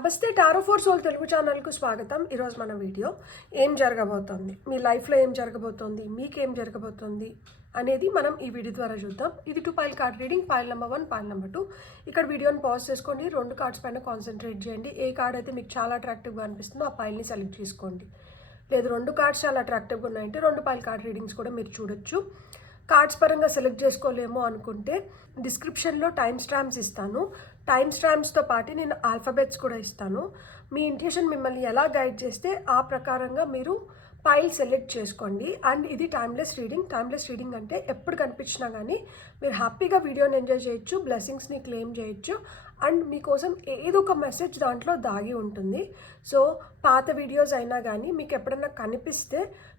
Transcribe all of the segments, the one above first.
నమస్తే tarot four soul Telugu ఛానల్కు స్వాగతం. ఈరోజు మన వీడియో ఏం జరగబోతోంది, మీ లైఫ్లో ఏం జరగబోతోంది, మీకేం జరగబోతోంది అనేది మనం ఈ వీడియో ద్వారా చూద్దాం. ఇది 2 pile card reading, pile number 1, pile number 2. ఇక్కడ వీడియోని పాజ్ చేసుకోండి, 2 కార్డ్స్ పైన కాన్సన్ట్రేట్ చేయండి. ఏ కార్డ్ అయితే మీకు చాలా అట్రాక్టివ్గా అనిపిస్తుందో ఆ పైల్ని సెలెక్ట్ చేసుకోండి. లేదు 2 కార్డ్స్ చాలా అట్రాక్టివ్గా ఉన్నాయంటే 2 పైల్ కార్డ్ రీడింగ్స్ కూడా మీరు చూడొచ్చు. కార్డ్స్ పరంగా సెలెక్ట్ చేసుకోలేమో అనుకుంటే డిస్క్రిప్షన్లో టైం స్టాంప్స్ ఇస్తాను. టైం స్టాంప్స్తో పాటు నేను ఆల్ఫాబెట్స్ కూడా ఇస్తాను. మీ ఇంట్యూషన్ మిమ్మల్ని ఎలా గైడ్ చేస్తే ఆ ప్రకారంగా మీరు పైల్ సెలెక్ట్ చేసుకోండి. అండ్ ఇది టైమ్లెస్ రీడింగ్. టైమ్లెస్ రీడింగ్ అంటే ఎప్పుడు కనిపించినా కానీ మీరు హ్యాపీగా వీడియోని ఎంజాయ్ చేయొచ్చు, బ్లెస్సింగ్స్ని క్లెయిమ్ చేయొచ్చు. అండ్ మీకోసం ఏదో ఒక మెసేజ్ దాంట్లో దాగి ఉంటుంది. సో పాత వీడియోస్ అయినా కానీ మీకు ఎప్పుడన్నా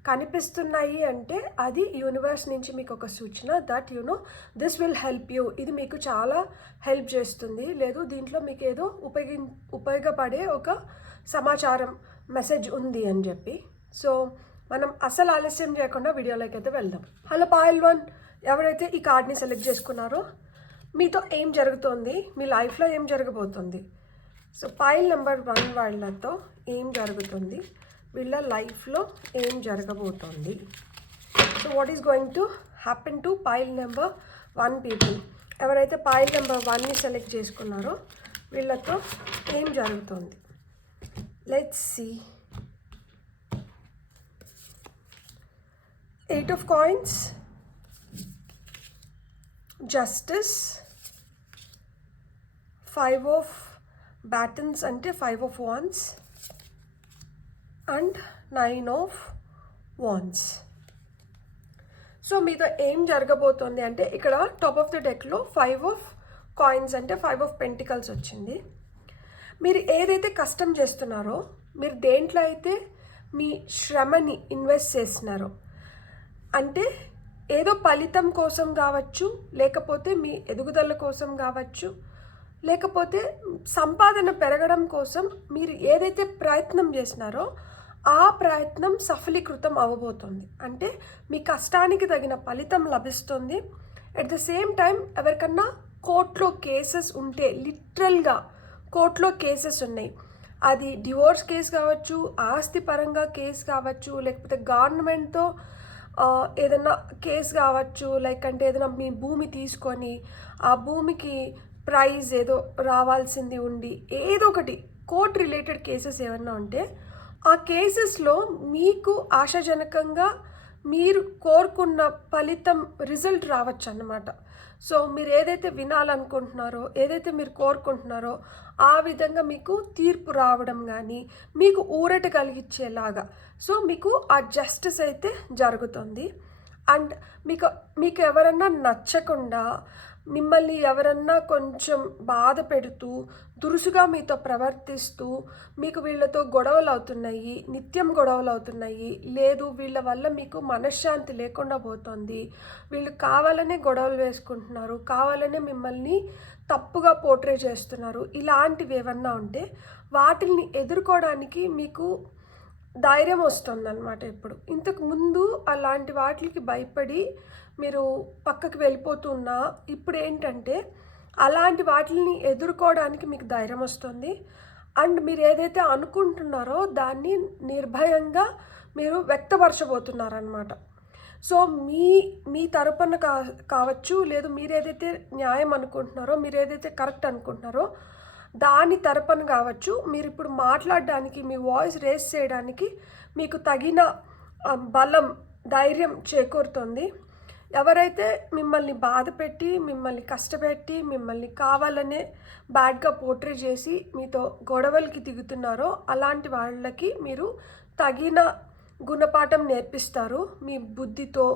కనిపిస్తున్నాయి అంటే అది యూనివర్స్ నుంచి మీకు ఒక సూచన that this will help you, ఇది మీకు చాలా హెల్ప్ చేస్తుంది, లేదు దీంట్లో మీకు ఏదో ఉపయోగపడే ఒక సమాచారం మెసేజ్ ఉంది అని చెప్పి. సో మనం అసలు ఆలస్యం చేయకుండా వీడియోలోకి అయితే వెళ్దాం. హలో పైల్ 1, ఎవరైతే ఈ కార్డ్ని సెలెక్ట్ చేసుకున్నారో మీతో ఏం జరుగుతుంది, మీ లైఫ్లో ఏం జరగబోతుంది. సో పైల్ నెంబర్ 1 వాళ్ళతో ఏం జరుగుతుంది, వీళ్ళ లైఫ్లో ఏం జరగబోతుంది. So what is going to happen to pile number 1 people. ఎవరైతే పైల్ నెంబర్ 1ని సెలెక్ట్ చేసుకున్నారో వీళ్ళతో ఏం జరుగుతుంది. Let's see. 8 of coins, justice, 5 of batons అంటే 5 of wands and 9 of wands. So మీతో ఏం జరగబోతుంది అంటే ఇక్కడ టాప్ ఆఫ్ ద డెక్లో 5 of coins అంటే 5 of pentacles వచ్చింది. మీరు ఏదైతే కష్టం చేస్తున్నారో, మీరు దేంట్లో అయితే మీ శ్రమని ఇన్వెస్ట్ చేస్తున్నారో, అంటే ఏదో ఫలితం కోసం కావచ్చు, లేకపోతే మీ ఎదుగుదల కోసం కావచ్చు, లేకపోతే సంపాదన పెరగడం కోసం మీరు ఏదైతే ప్రయత్నం చేసినారో ఆ ప్రయత్నం సఫలీకృతం అవ్వబోతుంది. అంటే మీ కష్టానికి తగిన ఫలితం లభిస్తుంది. అట్ ద సేమ్ టైం ఎవరికన్నా కోర్టులో కేసెస్ ఉంటే, లిటరల్గా కోర్టులో కేసెస్ ఉన్నాయి, అది డివోర్స్ కేసు కావచ్చు, ఆస్తి పరంగా కేసు కావచ్చు, లేకపోతే గవర్నమెంట్తో ఏదైనా కేసు కావచ్చు, లైక్ అంటే ఏదైనా మీ భూమి తీసుకొని ఆ భూమికి ప్రైజ్ ఏదో రావాల్సింది ఉండి ఏదో ఒకటి కోర్ట్ రిలేటెడ్ కేసెస్ ఏమన్నా ఉంటే ఆ కేసెస్లో మీకు ఆశాజనకంగా మీరు కోరుకున్న ఫలితం రిజల్ట్ రావచ్చు అన్నమాట. సో మీరు ఏదైతే వినాలనుకుంటున్నారో, ఏదైతే మీరు కోరుకుంటున్నారో ఆ విధంగా మీకు తీర్పు రావడం కానీ మీకు ఊరట కలిగించేలాగా సో మీకు ఆ జస్టిస్ అయితే జరుగుతుంది. అండ్ మీకు ఎవరన్నా నచ్చకుండా, మిమ్మల్ని ఎవరన్నా కొంచెం బాధ పెడుతూ దురుసుగా మీతో ప్రవర్తిస్తూ మీకు వీళ్ళతో గొడవలు అవుతున్నాయి, నిత్యం గొడవలు అవుతున్నాయి, లేదు వీళ్ళ వల్ల మీకు మనశ్శాంతి లేకుండా పోతుంది, వీళ్ళు కావాలనే గొడవలు వేసుకుంటున్నారు, కావాలనే మిమ్మల్ని తప్పుగా పోర్ట్రే చేస్తున్నారు, ఇలాంటివి ఏమన్నా ఉంటే వాటిని ఎదుర్కోవడానికి మీకు ధైర్యం వస్తుందన్నమాట. ఇప్పుడు ఇంతకు ముందు అలాంటి వాటికి భయపడి మీరు పక్కకు వెళ్ళిపోతున్నా ఇప్పుడు ఏంటంటే అలాంటి వాటిని ఎదుర్కోవడానికి మీకు ధైర్యం వస్తుంది. అండ్ మీరు ఏదైతే అనుకుంటున్నారో దాన్ని నిర్భయంగా మీరు వ్యక్తపరచబోతున్నారనమాట. సో మీ తరపున కావచ్చు, లేదు మీరు ఏదైతే న్యాయం అనుకుంటున్నారో, మీరు ఏదైతే కరెక్ట్ అనుకుంటున్నారో దాని తరపున కావచ్చు, మీరు ఇప్పుడు మాట్లాడడానికి, మీ వాయిస్ రేస్ చేయడానికి మీకు తగిన బలం, ధైర్యం చేకూరుతుంది. ఎవరైతే మిమ్మల్ని బాధ పెట్టి, మిమ్మల్ని కష్టపెట్టి, మిమ్మల్ని కావాలనే బ్యాడ్గా పోర్ట్రే చేసి మీతో గొడవలకి దిగుతున్నారో అలాంటి వాళ్ళకి మీరు తగిన గుణపాఠం నేర్పిస్తారు. మీ బుద్ధితో,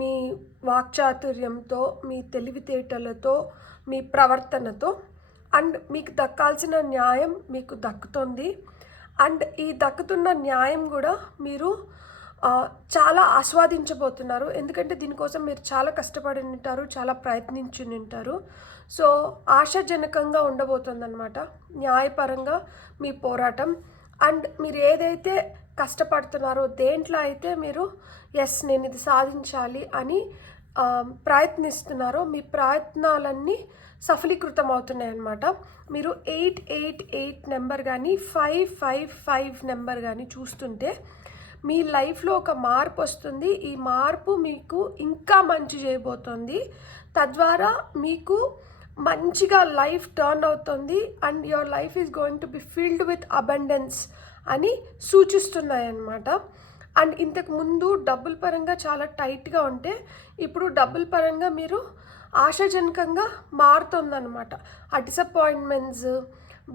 మీ వాక్చాతుర్యంతో, మీ తెలివితేటలతో, మీ ప్రవర్తనతో. అండ్ మీకు దక్కాల్సిన న్యాయం మీకు దక్కుతుంది. అండ్ ఈ దక్కుతున్న న్యాయం కూడా మీరు చాలా ఆస్వాదించబోతున్నారు. ఎందుకంటే దీనికోసం మీరు చాలా కష్టపడి ఉంటారు, చాలా ప్రయత్నించి ఉంటారు. సో ఆశాజనకంగా ఉండబోతుందన్నమాట న్యాయపరంగా మీ పోరాటం. అండ్ మీరు ఏదైతే కష్టపడుతున్నారో, దేంట్లో అయితే మీరు ఎస్ నేను ఇది సాధించాలి అని ప్రయత్నిస్తున్నారో మీ ప్రయత్నాలన్నీ సఫలీకృతం అవుతున్నాయి అన్నమాట. మీరు 888 నెంబర్ కానీ 555 నెంబర్ కానీ చూస్తుంటే మీ లైఫ్లో ఒక మార్పు వస్తుంది. ఈ మార్పు మీకు ఇంకా మంచి చేయబోతుంది. తద్వారా మీకు మంచిగా లైఫ్ టర్న్ అవుతుంది and your life is going to be filled with abundance అని సూచిస్తున్నాయి అన్నమాట. అండ్ ఇంతకు ముందు డబ్బుల పరంగా చాలా టైట్గా ఉంటే ఇప్పుడు డబ్బుల పరంగా మీరు ఆశాజనకంగా మారుతుందన్నమాట. ఆ డిసప్పాయింట్మెంట్స్,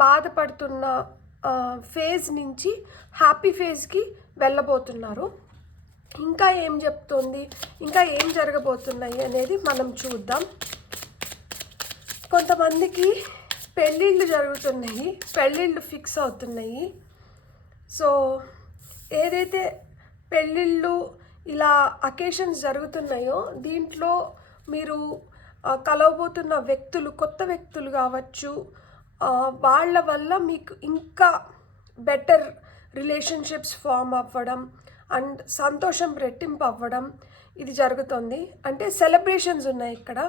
బాధపడుతున్న ఫేజ్ నుంచి హ్యాపీ ఫేజ్కి వెళ్ళబోతున్నారు. ఇంకా ఏం చెప్తుంది, ఇంకా ఏం జరగబోతున్నాయి అనేది మనం చూద్దాం. కొంతమందికి పెళ్ళిళ్ళు జరుగుతున్నాయి, పెళ్ళిళ్ళు ఫిక్స్ అవుతున్నాయి. సో ఏదైతే పెళ్ళిళ్ళు ఇలా అకేషన్స్ జరుగుతున్నాయో దీంట్లో మీరు కలవబోతున్న వ్యక్తులు, కొత్త వ్యక్తులు కావచ్చు, వాళ్ళ వల్ల మీకు ఇంకా బెటర్ రిలేషన్షిప్స్ ఫామ్ అవ్వడం అండ్ సంతోషం రెట్టింపు అవ్వడం ఇది జరుగుతుంది. అంటే సెలబ్రేషన్స్ ఉన్నాయి ఇక్కడ.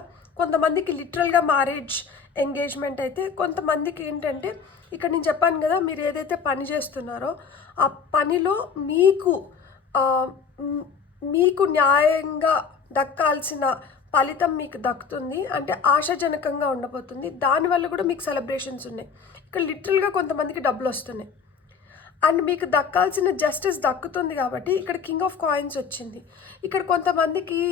కొంతమందికి లిటరల్గా మ్యారేజ్ ఎంగేజ్మెంట్ అయితే, కొంతమందికి ఏంటంటే ఇక్కడ నేను చెప్పాను కదా, మీరు ఏదైతే పని చేస్తున్నారో ఆ పనిలో మీకు న్యాయంగా దక్కాల్సిన ఫలితం మీకు దక్కుతుంది. అంటే ఆశాజనకంగా ఉండబోతుంది. దానివల్ల కూడా మీకు సెలబ్రేషన్స్ ఉన్నాయి. ఇక్కడ లిటరల్గా కొంతమందికి డబ్బులు వస్తున్నాయి అండ్ మీకు దక్కాల్సిన జస్టిస్ దక్కుతుంది. కాబట్టి ఇక్కడ కింగ్ ఆఫ్ కాయిన్స్ వచ్చింది. ఇక్కడ కొంతమందికి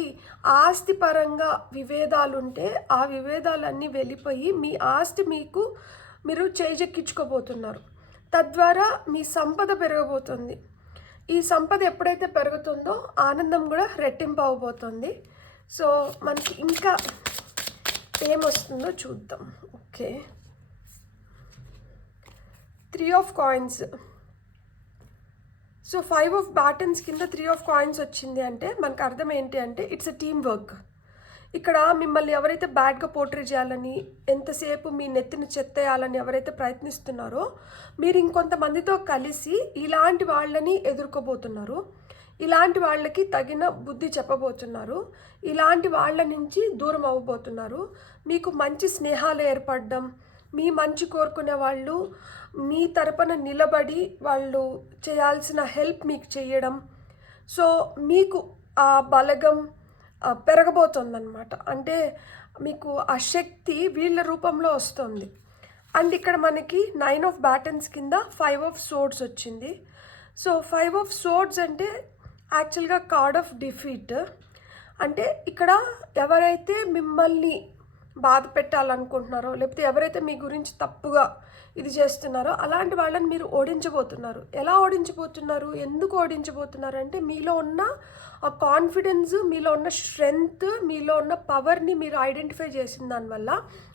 ఆస్తి పరంగా విభేదాలు ఉంటే ఆ విభేదాలన్నీ వెళ్ళిపోయి మీ ఆస్తి మీరు చేజెక్కించుకోబోతున్నారు. తద్వారా మీ సంపద పెరగబోతుంది. ఈ సంపద ఎప్పుడైతే పెరుగుతుందో ఆనందం కూడా రెట్టింపు అవబోతుంది. సో మనకి ఇంకా ఏమొస్తుందో చూద్దాం. Okay, 3 of coins. So 5 of battens కింద 3 ఆఫ్ కాయిన్స్ వచ్చింది అంటే మనకు అర్థం ఏంటి అంటే ఇట్స్ ఎ టీమ్ వర్క్. ఇక్కడ మిమ్మల్ని ఎవరైతే బ్యాడ్గా పోర్ట్రే చేయాలని, ఎంతసేపు మీ నెత్తిని చెత్తేయాలని ఎవరైతే ప్రయత్నిస్తున్నారో మీరు ఇంకొంతమందితో కలిసి ఇలాంటి వాళ్ళని ఎదుర్కోబోతున్నారు. ఇలాంటి వాళ్ళకి తగిన బుద్ధి చెప్పబోతున్నారు. ఇలాంటి వాళ్ళ నుంచి దూరం అవ్వబోతున్నారు. మీకు మంచి స్నేహాలు ఏర్పడడం, మీ మంచి కోరుకునే వాళ్ళు మీ తరపున నిలబడి వాళ్ళు చేయాల్సిన హెల్ప్ మీకు చేయడం. సో మీకు ఆ బలగం పెరగబోతుందన్నమాట. అంటే మీకు ఆ శక్తి వీళ్ళ రూపంలో వస్తుంది. అండ్ ఇక్కడ మనకి 9 ఆఫ్ బ్యాటన్స్ కింద 5 ఆఫ్ సోర్డ్స్ వచ్చింది. సో 5 ఆఫ్ సోర్డ్స్ అంటే యాక్చువల్గా కార్డ్ ఆఫ్ డిఫీట్. అంటే ఇక్కడ ఎవరైతే మిమ్మల్ని బాధ పెట్టాలనుకుంటున్నారో, లేకపోతే ఎవరైతే మీ గురించి తప్పుగా ఇది చేస్తున్నారో అలాంటి వాళ్ళని మీరు ఓడించబోతున్నారు. ఎలా ఓడించబోతున్నారు, ఎందుకు ఓడించబోతున్నారు అంటే మీలో ఉన్న ఆ కాన్ఫిడెన్స్, మీలో ఉన్న స్ట్రెంగ్త్, మీలో ఉన్న పవర్ని మీరు ఐడెంటిఫై చేసిన దానివల్ల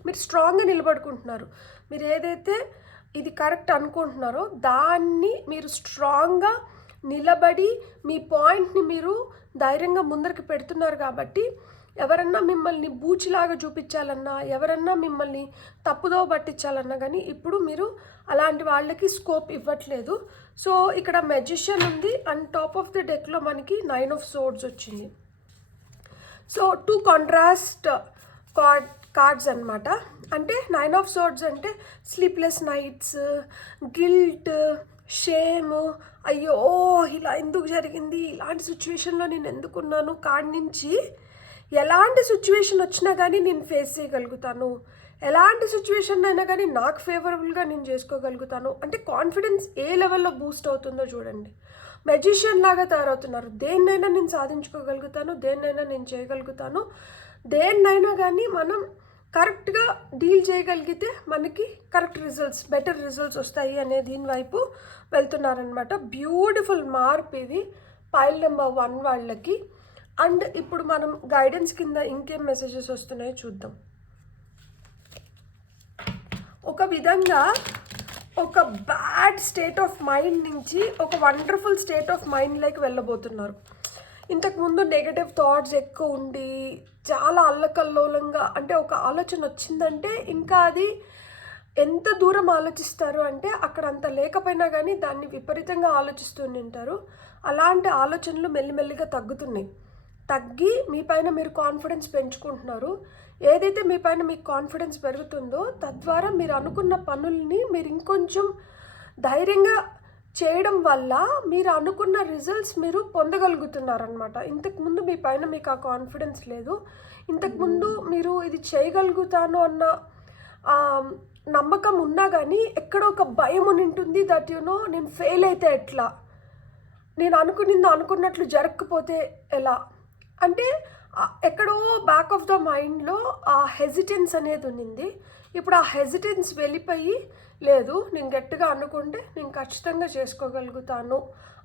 మీరు స్ట్రాంగ్గా నిలబడుకుంటున్నారు. మీరు ఏదైతే ఇది కరెక్ట్ అనుకుంటున్నారో దాన్ని మీరు స్ట్రాంగ్గా నిలబడి మీ పాయింట్ని మీరు ధైర్యంగా ముందరికి పెడుతున్నారు. కాబట్టి ఎవరన్నా మిమ్మల్ని బూచిలాగా చూపించాలన్నా, ఎవరన్నా మిమ్మల్ని తప్పుదో పట్టించాలన్నా కానీ ఇప్పుడు మీరు అలాంటి వాళ్ళకి స్కోప్ ఇవ్వట్లేదు. సో ఇక్కడ మెజిషియన్ ఉంది అండ్ టాప్ ఆఫ్ ది డెక్లో మనకి 9 ఆఫ్ సోర్డ్స్ వచ్చింది. సో 2 కాంట్రాస్ట్ కార్డ్స్ అనమాట. అంటే 9 ఆఫ్ సోర్డ్స్ అంటే స్లీప్లెస్ నైట్స్, గిల్ట్, షేమ్, అయ్యో ఇలా ఎందుకు జరిగింది, ఇలాంటి సిచ్యువేషన్లో నేను ఎందుకున్నాను కార్డ్ నుంచి ఎలాంటి సిచ్యువేషన్ వచ్చినా కానీ నేను ఫేస్ చేయగలుగుతాను, ఎలాంటి సిచ్యువేషన్ అయినా కానీ నాకు ఫేవరబుల్గా నేను చేసుకోగలుగుతాను. అంటే కాన్ఫిడెన్స్ ఏ లెవెల్లో బూస్ట్ అవుతుందో చూడండి. మెజిషియన్ లాగా తయారవుతున్నారు. దేన్నైనా నేను సాధించుకోగలుగుతాను, దేన్నైనా నేను చేయగలుగుతాను. దేన్నైనా కానీ మనం కరెక్ట్గా డీల్ చేయగలిగితే మనకి కరెక్ట్ రిజల్ట్స్, బెటర్ రిజల్ట్స్ వస్తాయి అనే దీని వైపు వెళ్తున్నారనమాట. బ్యూటిఫుల్ మార్ప్ ఇది పైల్ నెంబర్ 1 వాళ్ళకి. అండ్ ఇప్పుడు మనం గైడెన్స్ కింద ఇంకేం మెసేజెస్ వస్తున్నాయో చూద్దాం. ఒక విధంగా ఒక బ్యాడ్ స్టేట్ ఆఫ్ మైండ్ నుంచి ఒక వండర్ఫుల్ స్టేట్ ఆఫ్ మైండ్లోకి వెళ్ళబోతున్నారు. ఇంతకుముందు నెగటివ్ థాట్స్ ఎక్కువ ఉండి చాలా అల్లకల్లోలంగా, అంటే ఒక ఆలోచన వచ్చిందంటే ఇంకా అది ఎంత దూరం ఆలోచిస్తారు అంటే అక్కడ అంత లేకపోయినా కానీ దాన్ని విపరీతంగా ఆలోచిస్తూ ఉంటారు. అలాంటి ఆలోచనలు మెల్లిమెల్లిగా తగ్గుతున్నాయి. తగ్గి మీ పైన మీరు కాన్ఫిడెన్స్ పెంచుకుంటున్నారు. ఏదైతే మీ పైన మీకు కాన్ఫిడెన్స్ పెరుగుతుందో తద్వారా మీరు అనుకున్న పనుల్ని మీరు ఇంకొంచెం ధైర్యంగా చేయడం వల్ల మీరు అనుకున్న రిజల్ట్స్ మీరు పొందగలుగుతున్నారనమాట. ఇంతకుముందు మీ పైన మీకు ఆ కాన్ఫిడెన్స్ లేదు. ఇంతకుముందు మీరు ఇది చేయగలుగుతాను అన్న నమ్మకం ఉన్నా కానీ ఎక్కడో ఒక భయం ఉంటుంది. దట్ నేను ఫెయిల్ అయితే ఎట్లా, నేను అనుకున్నట్లు జరగకపోతే ఎలా, అంటే ఎక్కడో బ్యాక్ ఆఫ్ ద మైండ్లో ఆ హెజిటెన్స్ అనేది ఉన్నింది. ఇప్పుడు ఆ హెజిటెన్స్ వెళ్ళిపోయి లేదు, నేను గట్టిగా అనుకుంటే నేను ఖచ్చితంగా చేసుకోగలుగుతాను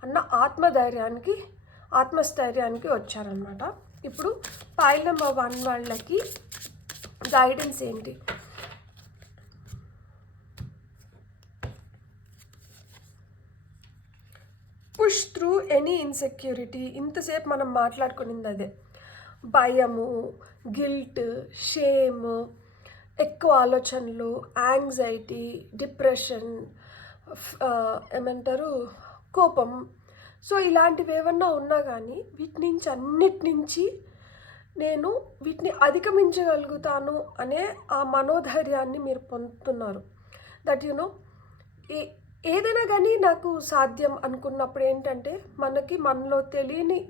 అన్న ఆత్మస్థైర్యానికి వచ్చారనమాట. ఇప్పుడు పైల్ నెంబర్ 1 వాళ్ళకి గైడెన్స్ ఏంటి? Push through any insecurity. ఇంతసేపు మనం మాట్లాడుకునింది అదే. భయము, గిల్ట్, షేమ్, ఎక్కువ ఆలోచనలు, యాంగ్జైటీ, డిప్రెషన్, ఏమంటారు కోపం. సో ఇలాంటివి ఏమన్నా ఉన్నా కానీ అన్నిటి నుంచి నేను వీటిని అధిగమించగలుగుతాను అనే ఆ మనోధైర్యాన్ని మీరు పొందుతున్నారు. దట్ ఏదైనా కానీ నాకు సాధ్యం అనుకున్నప్పుడు ఏంటంటే మనలో తెలియని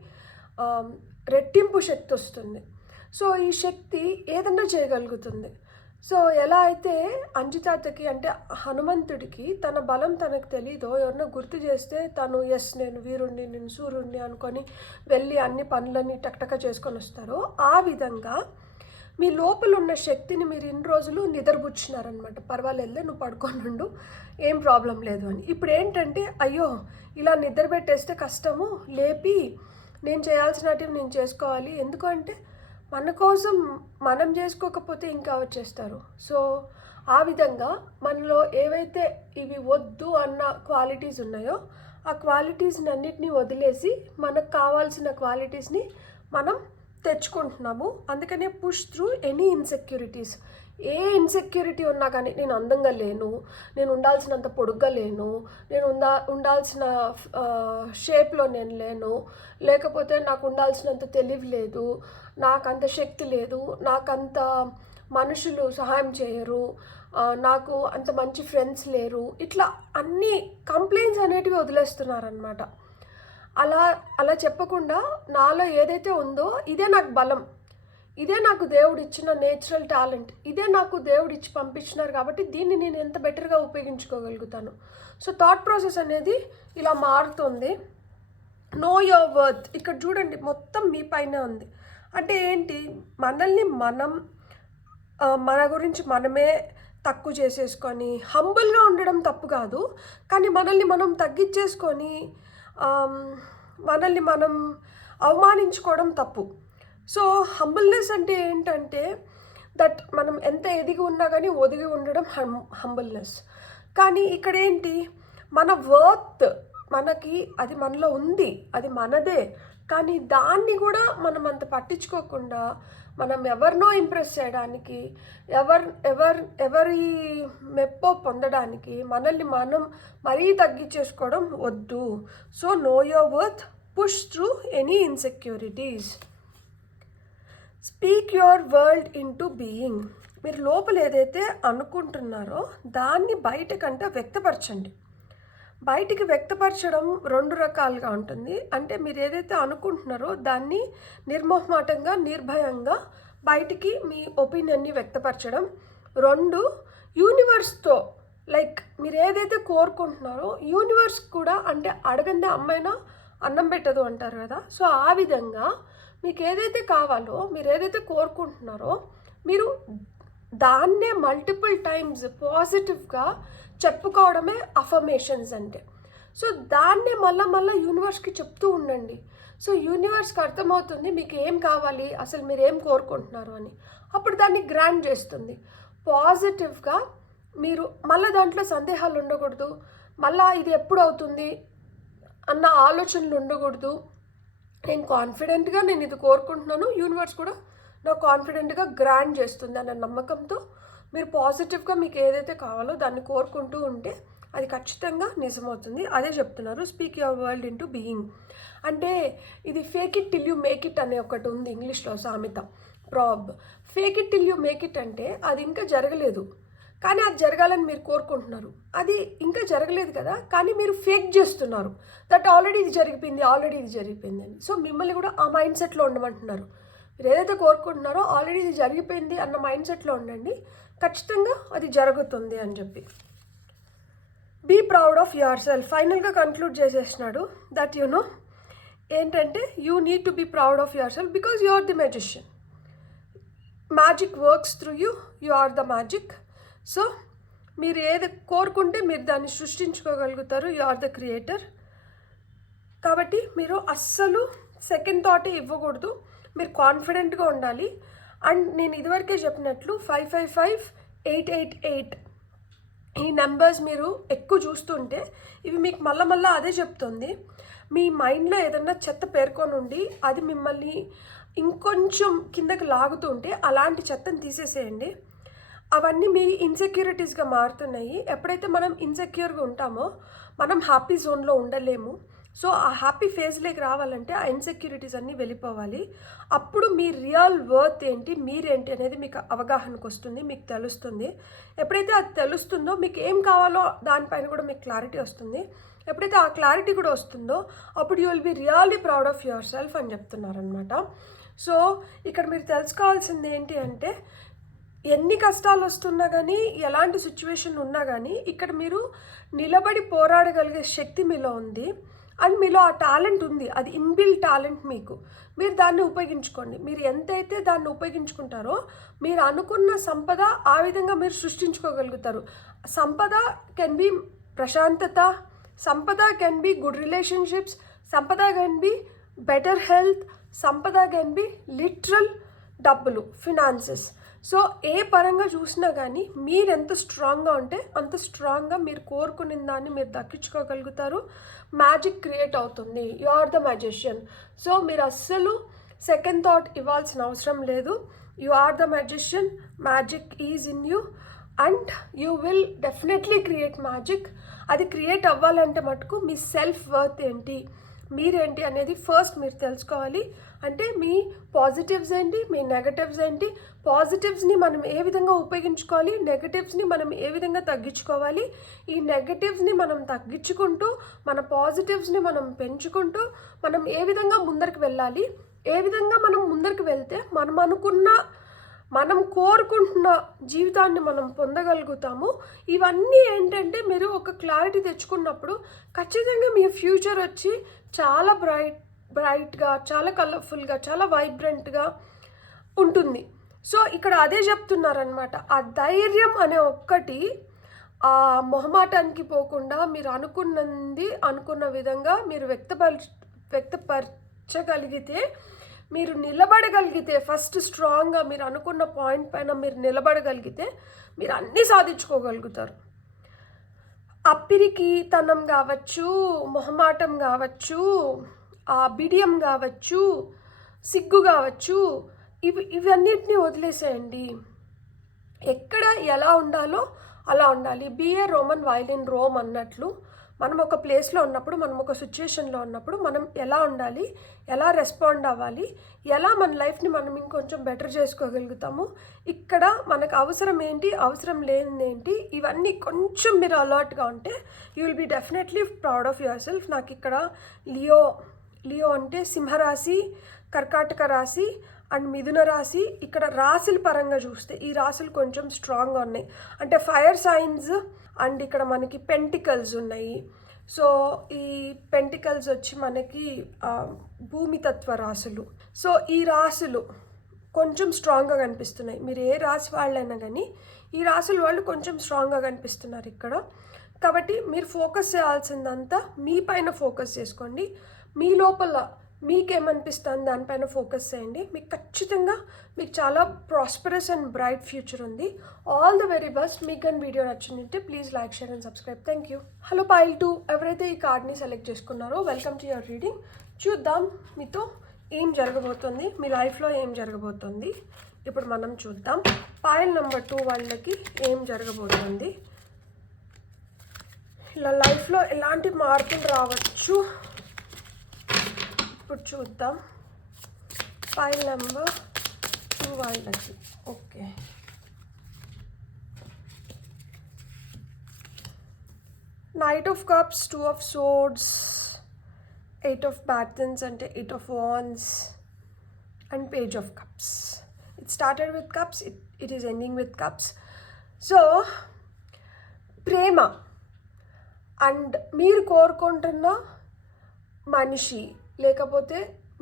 రెట్టింపు శక్తి వస్తుంది. సో ఈ శక్తి ఏదన్నా చేయగలుగుతుంది. సో ఎలా అయితే అంజితాతకి అంటే హనుమంతుడికి తన బలం తనకు తెలీదో, ఎవరినో గుర్తు చేస్తే తను నేను వీరుణ్ణి, నేను సూర్యుడిని అనుకొని వెళ్ళి అన్ని పనులని టక్టక చేసుకొని వస్తారో, ఆ విధంగా మీ లోపల ఉన్న శక్తిని మీరు ఇన్ని రోజులు నిద్రపుచ్చినారనమాట. పర్వాలేదులే, నువ్వు పడుకోనుండు, ఏం ప్రాబ్లం లేదు అని. ఇప్పుడు ఏంటంటే అయ్యో ఇలా నిద్ర పెట్టేస్తే కష్టము, లేపి నేను చేయాల్సినటివి నేను చేసుకోవాలి. ఎందుకంటే మన కోసం మనం చేసుకోకపోతే ఇంకా వచ్చేస్తారు. సో ఆ విధంగా మనలో ఏవైతే ఇవి వద్దు అన్న క్వాలిటీస్ ఉన్నాయో ఆ క్వాలిటీస్ని అన్నిటినీ వదిలేసి మనకు కావాల్సిన క్వాలిటీస్ని మనం తెచ్చుకుంటున్నాము. అందుకనే పుష్ త్రూ ఎనీ ఇన్సెక్యూరిటీస్. ఏ ఇన్సెక్యూరిటీ ఉన్నా కానీ, నేను అందంగా లేను, నేను ఉండాల్సినంత పొడుగ్గా లేను, నేను ఉండాల్సిన షేప్లో నేను లేను, లేకపోతే నాకు ఉండాల్సినంత తెలివి లేదు, నాకంత శక్తి లేదు, నాకంత మనుషులు సహాయం చేయరు, నాకు అంత మంచి ఫ్రెండ్స్ లేరు, ఇట్లా అన్ని కంప్లైంట్స్ అనేటివి వదిలేస్తున్నారనమాట. అలా చెప్పకుండా నాలో ఏదైతే ఉందో ఇదే నాకు బలం, ఇదే నాకు దేవుడు ఇచ్చిన నేచురల్ టాలెంట్, ఇదే నాకు దేవుడు ఇచ్చి పంపించినారు కాబట్టి దీన్ని నేను ఎంత బెటర్గా ఉపయోగించుకోగలుగుతాను. సో థాట్ ప్రాసెస్ అనేది ఇలా మారుతుంది. Know your worth. ఇక్కడ చూడండి మొత్తం మీ పైన ఉంది. అంటే ఏంటి, మన గురించి మనమే తక్కువ చేసేసుకొని హంబుల్గా ఉండడం తప్పు కాదు, కానీ మనల్ని మనం తగ్గించేసుకొని మనల్ని మనం అవమానించుకోవడం తప్పు. సో హంబుల్నెస్ అంటే ఏంటంటే దట్ మనం ఎంత ఎదిగి ఉన్నా కానీ ఒదిగి ఉండడం హంబుల్నెస్. కానీ ఇక్కడ ఏంటి, మన వర్త్ మనకి అది మనలో ఉంది, అది మనదే, కానీ దాన్ని కూడా మనం అంత పట్టించుకోకుండా మనం ఎవరినో ఇంప్రెస్ చేయడానికి, ఎవరి మెప్పో పొందడానికి మనల్ని మనం మరీ తగ్గించేసుకోవడం వద్దు. So know your worth, push through any insecurities, speak your world into being. మీరు లోపల ఏదైతే అనుకుంటున్నారో దాన్ని బయటకంటే వ్యక్తపరచండి. బయటికి వ్యక్తపరచడం 2 రకాలుగా ఉంటుంది. అంటే మీరు ఏదైతే అనుకుంటున్నారో దాన్ని నిర్మోహమాటంగా, నిర్భయంగా బయటికి మీ ఒపీనియన్ని వ్యక్తపరచడం. 2, యూనివర్స్తో లైక్ మీరు ఏదైతే కోరుకుంటున్నారో యూనివర్స్ కూడా, అంటే అడగందే అమ్మైనా అన్నం పెట్టదు అంటారు కదా. సో ఆ విధంగా మీకు ఏదైతే కావాలో, మీరు ఏదైతే కోరుకుంటున్నారో మీరు దాన్నే మల్టిపుల్ టైమ్స్ పాజిటివ్గా చెప్పుకోవడమే అఫర్మేషన్స్ అంటే. సో దాన్నే మళ్ళీ యూనివర్స్కి చెప్తూ ఉండండి. సో యూనివర్స్కి అర్థమవుతుంది మీకు ఏం కావాలి, అసలు మీరు ఏం కోరుకుంటున్నారు అని. అప్పుడు దాన్ని గ్రాంట్ చేస్తుంది. పాజిటివ్గా మీరు మళ్ళీ దాంట్లో సందేహాలు ఉండకూడదు, మళ్ళీ ఇది ఎప్పుడు అవుతుంది అన్న ఆలోచనలు ఉండకూడదు. నేను కాన్ఫిడెంట్గా నేను ఇది కోరుకుంటున్నాను, యూనివర్స్ కూడా నాకు కాన్ఫిడెంట్గా గ్రాంట్ చేస్తుంది అన్న నమ్మకంతో మీరు పాజిటివ్గా మీకు ఏదైతే కావాలో దాన్ని కోరుకుంటూ ఉంటే అది ఖచ్చితంగా నిజమవుతుంది. అదే చెప్తున్నారు, speak your world into being. అంటే ఇది fake it till you make it అనే ఒకటి ఉంది ఇంగ్లీష్లో సామెత, ప్రాబ్. Fake it till you make it అంటే అది ఇంకా జరగలేదు, కానీ అది జరగాలని మీరు కోరుకుంటున్నారు. అది ఇంకా జరగలేదు కదా, కానీ మీరు ఫేక్ చేస్తున్నారు దట్ ఆల్రెడీ ఇది జరిగిపోయింది అని. సో మిమ్మల్ని కూడా ఆ మైండ్ సెట్లో ఉండమంటున్నారు. మీరు ఏదైతే కోరుకుంటున్నారో ఆల్రెడీ ఇది జరిగిపోయింది అన్న మైండ్ సెట్లో ఉండండి, ఖచ్చితంగా అది జరుగుతుంది అని చెప్పి. Be proud of yourself. ఫైనల్గా కన్క్లూడ్ చేసేసినాడు దట్ ఏంటంటే you need to be proud of yourself because you are the magician. Magic works through you are the magic. So మీరు ఏది కోరుకుంటే మీరు దాన్ని సృష్టించుకోగలుగుతారు. You are the creator. కాబట్టి మీరు అస్సలు సెకండ్ థాటే ఇవ్వకూడదు, మీరు కాన్ఫిడెంట్గా ఉండాలి. అండ్ నేను ఇదివరకే చెప్పినట్లు 555888 ఈ నెంబర్స్ మీరు ఎక్కువ చూస్తుంటే ఇవి మీకు మళ్ళా అదే చెప్తుంది. మీ మైండ్లో ఏదన్నా చెత్త పేర్కొని ఉండి అది మిమ్మల్ని ఇంకొంచెం కిందకి లాగుతుంటే అలాంటి చెత్తని తీసేసేయండి. అవన్నీ మీ ఇన్సెక్యూరిటీస్గా మారుతున్నాయి. ఎప్పుడైతే మనం ఇన్సెక్యూర్గా ఉంటామో మనం హ్యాపీ జోన్లో ఉండలేము. సో ఆ హ్యాపీ ఫేజ్లోకి రావాలంటే ఆ ఇన్సెక్యూరిటీస్ అన్నీ వెళ్ళిపోవాలి. అప్పుడు మీ రియల్ వర్త్ ఏంటి, మీరేంటి అనేది మీకు అవగాహనకు వస్తుంది, మీకు తెలుస్తుంది. ఎప్పుడైతే అది తెలుస్తుందో మీకు ఏం కావాలో దానిపైన కూడా మీకు క్లారిటీ వస్తుంది. ఎప్పుడైతే ఆ క్లారిటీ కూడా వస్తుందో అప్పుడు you will be really proud of your self అని చెప్తున్నారనమాట. సో ఇక్కడ మీరు తెలుసుకోవాల్సింది ఏంటి అంటే ఎన్ని కష్టాలు వస్తున్నా కానీ, ఎలాంటి సిచ్యువేషన్ ఉన్నా కానీ ఇక్కడ మీరు నిలబడి పోరాడగలిగే శక్తి మీలో ఉంది. అండ్ మీలో ఆ టాలెంట్ ఉంది, అది ఇన్బిల్డ్ టాలెంట్ మీకు. మీరు దాన్ని ఉపయోగించుకోండి. మీరు ఎంతైతే దాన్ని ఉపయోగించుకుంటారో మీరు అనుకున్న సంపద ఆ విధంగా మీరు సృష్టించుకోగలుగుతారు. సంపద కెన్ బి ప్రశాంతత, సంపద కెన్ బి గుడ్ రిలేషన్షిప్స్, సంపద కెన్ బి బెటర్ హెల్త్, సంపద కెన్ బి లిటరల్ డబ్బులు, ఫినాన్సెస్. సో ఏ పరంగా చూసినా కానీ మీరు ఎంత స్ట్రాంగ్గా ఉంటే అంత స్ట్రాంగ్గా మీరు కోరుకునే దాన్ని మీరు దక్కించుకోగలుగుతారు. మ్యాజిక్ క్రియేట్ అవుతుంది. You are the magician. So మీరు అస్సలు సెకండ్ థాట్ ఇవ్వాల్సిన అవసరం లేదు. You are the magician. Magic is in you and you will definitely create magic. అది క్రియేట్ అవ్వాలంటే మటుకు మీ సెల్ఫ్ వర్త్ ఏంటి, మీరేంటి అనేది ఫస్ట్ మీరు తెలుసుకోవాలి. అంటే మీ పాజిటివ్స్ ఏంటి, మీ నెగటివ్స్ ఏంటి. పాజిటివ్స్ని మనం ఏ విధంగా ఉపయోగించుకోవాలి, నెగటివ్స్ని మనం ఏ విధంగా తగ్గించుకోవాలి. ఈ నెగటివ్స్ని మనం తగ్గించుకుంటూ మన పాజిటివ్స్ని మనం పెంచుకుంటూ మనం ఏ విధంగా ముందరికి వెళ్ళాలి, ఏ విధంగా మనం ముందరికి వెళ్తే మనం కోరుకుంటున్న జీవితాన్ని మనం పొందగలుగుతాము. ఇవన్నీ ఏంటంటే మీరు ఒక క్లారిటీ తెచ్చుకున్నప్పుడు ఖచ్చితంగా మీ ఫ్యూచర్ వచ్చి చాలా బ్రైట్గా, చాలా కలర్ఫుల్గా, చాలా వైబ్రెంట్గా ఉంటుంది. సో ఇక్కడ అదే చెప్తున్నారనమాట. ఆ ధైర్యం అనే ఒక్కటి, ఆ మొహమాటానికి పోకుండా మీరు అనుకున్న విధంగా మీరు వ్యక్తపరచగలిగితే, మీరు నిలబడగలిగితే, ఫస్ట్ స్ట్రాంగ్గా మీరు అనుకున్న పాయింట్ పైన మీరు నిలబడగలిగితే మీరు అన్నీ సాధించుకోగలుగుతారు. అప్పిరికితనం కావచ్చు, మొహమాటం కావచ్చు, బిడియం కావచ్చు, సిగ్గు కావచ్చు, ఇవన్నిటిని వదిలేసేయండి. ఎక్కడ ఎలా ఉండాలో అలా ఉండాలి. బిఏ రోమన్ వైలిన్ రోమ్ అన్నట్లు మనం ఒక ప్లేస్లో ఉన్నప్పుడు, మనం ఒక సిచ్యుయేషన్లో ఉన్నప్పుడు మనం ఎలా ఉండాలి, ఎలా రెస్పాండ్ అవ్వాలి, ఎలా మన లైఫ్ని మనం ఇంకొంచెం బెటర్ చేసుకోగలుగుతాము, ఇక్కడ మనకు అవసరం ఏంటి, అవసరం లేనిది ఏంటి, ఇవన్నీ కొంచెం మీరు అలర్ట్గా ఉంటే you will be definitely proud of yourself. నాకు ఇక్కడ లియో అంటే సింహరాశి, కర్కాటక రాశి అండ్ మిథున రాశి. ఇక్కడ రాశుల పరంగా చూస్తే ఈ రాశులు కొంచెం స్ట్రాంగ్గా ఉన్నాయి. అంటే ఫైర్ సైన్స్ అండ్ ఇక్కడ మనకి పెంటికల్స్ ఉన్నాయి. సో ఈ పెంటికల్స్ వచ్చి మనకి భూమితత్వ రాశులు. సో ఈ రాశులు కొంచెం స్ట్రాంగ్గా కనిపిస్తున్నాయి. మీరు ఏ రాశి వాళ్ళైనా కానీ ఈ రాశుల వాళ్ళు కొంచెం స్ట్రాంగ్గా కనిపిస్తున్నారు ఇక్కడ. కాబట్టి మీరు ఫోకస్ చేయాల్సిందంతా మీ పైన ఫోకస్ చేసుకోండి. మీ లోపల మీకేమనిపిస్తుంది దానిపైన ఫోకస్ చేయండి. మీకు ఖచ్చితంగా మీకు చాలా ప్రాస్పరస్ అండ్ బ్రైట్ ఫ్యూచర్ ఉంది. All the very best. మీకు కానీ వీడియో నచ్చిందంటే please like, share and subscribe. Thank you. Hello pile 2 ఎవరైతే ఈ కార్డ్ని సెలెక్ట్ చేసుకున్నారో వెల్కమ్ టు యువర్ రీడింగ్. చూద్దాం మీతో ఏం జరగబోతుంది, మీ లైఫ్లో ఏం జరగబోతుంది ఇప్పుడు మనం చూద్దాం. పైల్ నెంబర్ 2 వాళ్ళకి ఏం జరగబోతుంది. ఇలా లైఫ్లో ఎలాంటి మార్పులు రావచ్చు ఇప్పుడు చూద్దాం. ఫైల్ నెంబర్ 2 వాళ్ళకి. Okay, Knight of Cups, 2 of Swords, 8 of Batons అంటే 8 of Wands and Page of Cups. It started with Cups, it is ending with Cups. So Prema and మీరు కోరుకుంటున్న మనిషి లేకపోతే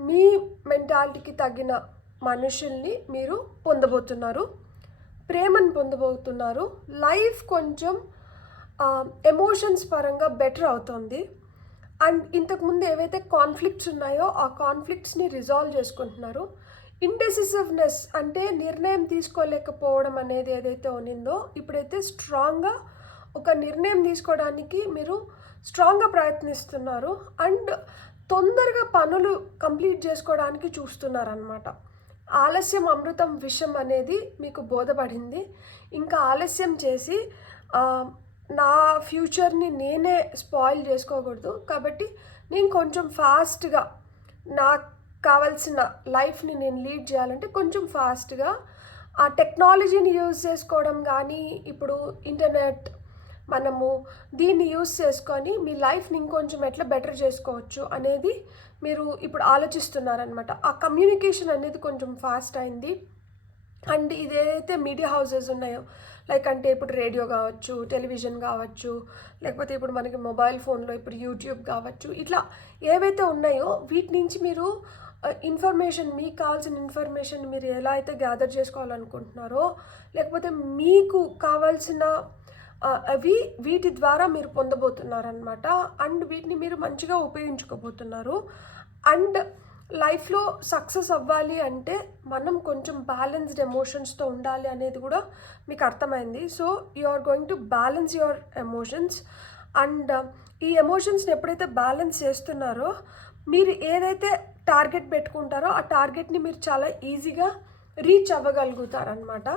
మీ మెంటాలిటీకి తగిన మనుషుల్ని మీరు పొందబోతున్నారు, ప్రేమను పొందబోతున్నారు. లైఫ్ కొంచెం ఎమోషన్స్ పరంగా బెటర్ అవుతుంది. అండ్ ఇంతకుముందు ఏవైతే కాన్ఫ్లిక్ట్స్ ఉన్నాయో ఆ కాన్ఫ్లిక్ట్స్ని రిజాల్వ్ చేసుకుంటున్నారు. ఇండెసిసివ్నెస్ అంటే నిర్ణయం తీసుకోలేకపోవడం అనేది ఏదైతే ఉన్నిందో ఇప్పుడైతే స్ట్రాంగ్గా ఒక నిర్ణయం తీసుకోవడానికి మీరు స్ట్రాంగ్గా ప్రయత్నిస్తున్నారు అండ్ తొందరగా పనులు కంప్లీట్ చేసుకోవడానికి చూస్తున్నారనమాట. ఆలస్యం అమృతం విషం అనేది మీకు బోధపడింది. ఇంకా ఆలస్యం చేసి నా ఫ్యూచర్ని నేనే స్పాయిల్ చేసుకోకూడదు, కాబట్టి నేను కొంచెం ఫాస్ట్గా నాకు కావాల్సిన లైఫ్ని నేను లీడ్ చేయాలంటే కొంచెం ఫాస్ట్గా ఆ టెక్నాలజీని యూజ్ చేసుకోవడం కానీ ఇప్పుడు ఇంటర్నెట్ మనము దీన్ని యూజ్ చేసుకొని మీ లైఫ్ని ఇంకొంచెం ఎట్లా బెటర్ చేసుకోవచ్చు అనేది మీరు ఇప్పుడు ఆలోచిస్తున్నారనమాట. ఆ కమ్యూనికేషన్ అనేది కొంచెం ఫాస్ట్ అయింది. అండ్ ఇదేదైతే మీడియా హౌసెస్ ఉన్నాయో లైక్ అంటే ఇప్పుడు రేడియో కావచ్చు, టెలివిజన్ కావచ్చు, లేకపోతే ఇప్పుడు మనకి మొబైల్ ఫోన్లో ఇప్పుడు యూట్యూబ్ కావచ్చు, ఇట్లా ఏవైతే ఉన్నాయో వీటి నుంచి మీరు ఇన్ఫర్మేషన్ మీకు కావాల్సిన ఇన్ఫర్మేషన్ మీరు ఎలా అయితే గ్యాదర్ చేసుకోవాలనుకుంటున్నారో లేకపోతే మీకు కావాల్సిన వీటి ద్వారా మీరు పొందబోతున్నారనమాట. అండ్ వీటిని మీరు మంచిగా ఉపయోగించుకోబోతున్నారు. అండ్ లైఫ్లో సక్సెస్ అవ్వాలి అంటే మనం కొంచెం బ్యాలెన్స్డ్ ఎమోషన్స్తో ఉండాలి అనేది కూడా మీకు అర్థమైంది. So you are going to balance your emotions. And ఈ ఎమోషన్స్ని ఎప్పుడైతే బ్యాలెన్స్ చేస్తున్నారో మీరు ఏదైతే టార్గెట్ పెట్టుకుంటారో ఆ టార్గెట్ని మీరు చాలా ఈజీగా రీచ్ అవ్వగలుగుతారనమాట.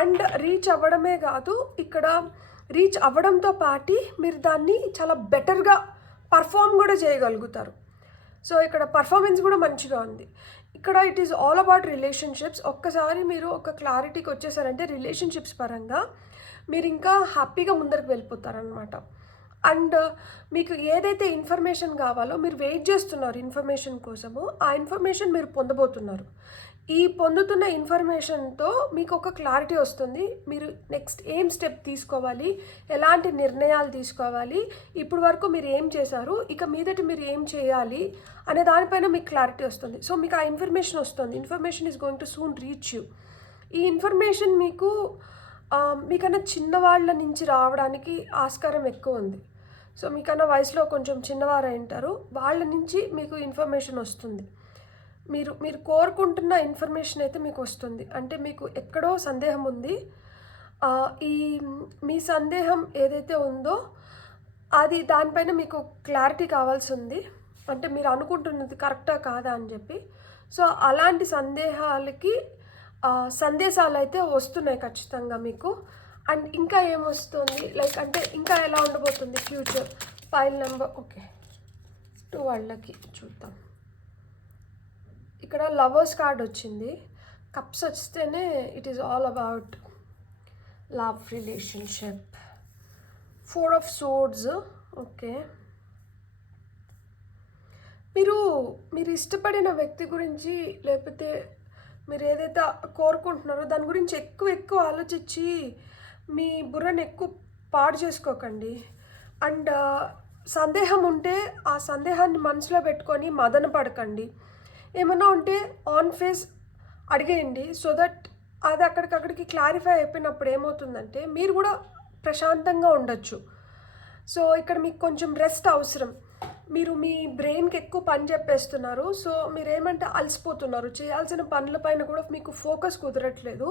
అండ్ రీచ్ అవ్వడమే కాదు, ఇక్కడ రీచ్ అవ్వడంతో పాటు మీరు దాన్ని చాలా బెటర్గా పర్ఫామ్ కూడా చేయగలుగుతారు. సో ఇక్కడ పర్ఫార్మెన్స్ కూడా మంచిగా ఉంది. ఇక్కడ it is all about relationships. ఒక్కసారి మీరు ఒక క్లారిటీకి వచ్చేసారంటే రిలేషన్షిప్స్ పరంగా మీరు ఇంకా హ్యాపీగా ముందరికి వెళ్ళిపోతారనమాట. అండ్ మీకు ఏదైతే ఇన్ఫర్మేషన్ కావాలో మీరు వెయిట్ చేస్తున్నారు ఇన్ఫర్మేషన్ కోసము, ఆ ఇన్ఫర్మేషన్ మీరు పొందబోతున్నారు. ఈ పొందుతున్న ఇన్ఫర్మేషన్తో మీకు ఒక క్లారిటీ వస్తుంది. మీరు నెక్స్ట్ ఏం స్టెప్ తీసుకోవాలి, ఎలాంటి నిర్ణయాలు తీసుకోవాలి, ఇప్పుడు వరకు మీరు ఏం చేశారు, ఇక మీదటి మీరు ఏం చేయాలి అనే దానిపైన మీకు క్లారిటీ వస్తుంది. సో మీకు ఆ ఇన్ఫర్మేషన్ వస్తుంది. Information is going to soon reach you. ఈ ఇన్ఫర్మేషన్ మీకన్నా చిన్నవాళ్ళ నుంచి రావడానికి ఆస్కారం ఎక్కువ ఉంది. సో మీకన్నా వయసులో కొంచెం చిన్నవారు ఉంటారు, వాళ్ళ నుంచి మీకు ఇన్ఫర్మేషన్ వస్తుంది. మీరు కోరుకుంటున్న ఇన్ఫర్మేషన్ అయితే మీకు వస్తుంది. అంటే మీకు ఎక్కడో సందేహం ఉంది, మీ సందేహం ఏదైతే ఉందో అది దానిపైన మీకు క్లారిటీ కావాల్సి ఉంది. అంటే మీరు అనుకుంటున్నది కరెక్టా కాదా అని చెప్పి. సో అలాంటి సందేశాలు అయితే వస్తున్నాయి ఖచ్చితంగా మీకు. అండ్ ఇంకా ఏమొస్తుంది లైక్ అంటే ఇంకా ఎలా ఉండబోతుంది ఫ్యూచర్. ఫైల్ నెంబర్ 2 వాళ్ళకి చూద్దాం. ఇక్కడ లవర్స్ కార్డ్ వచ్చింది. కప్స్ వస్తేనే it is all about love relationship. 4 of Swords. Okay, మీరు ఇష్టపడిన వ్యక్తి గురించి లేకపోతే మీరు ఏదైతే కోరుకుంటున్నారో దాని గురించి ఎక్కువ ఆలోచించి మీ బుర్రని ఎక్కువ పాడు చేసుకోకండి. అండ్ సందేహం ఉంటే ఆ సందేహాన్ని మనసులో పెట్టుకొని మదన పడకండి. ఏమన్నా ఉంటే ఆన్ ఫేస్ అడిగేయండి. సో దట్ అది అక్కడికి క్లారిఫై అయిపోయినప్పుడు ఏమవుతుందంటే మీరు కూడా ప్రశాంతంగా ఉండొచ్చు. సో ఇక్కడ మీకు కొంచెం రెస్ట్ అవసరం. మీరు మీ బ్రెయిన్కి ఎక్కువ పని చెప్పేస్తున్నారు. సో మీరు ఏమంటే అలసిపోతున్నారు. చేయాల్సిన పనులపైన కూడా మీకు ఫోకస్ కుదరట్లేదు.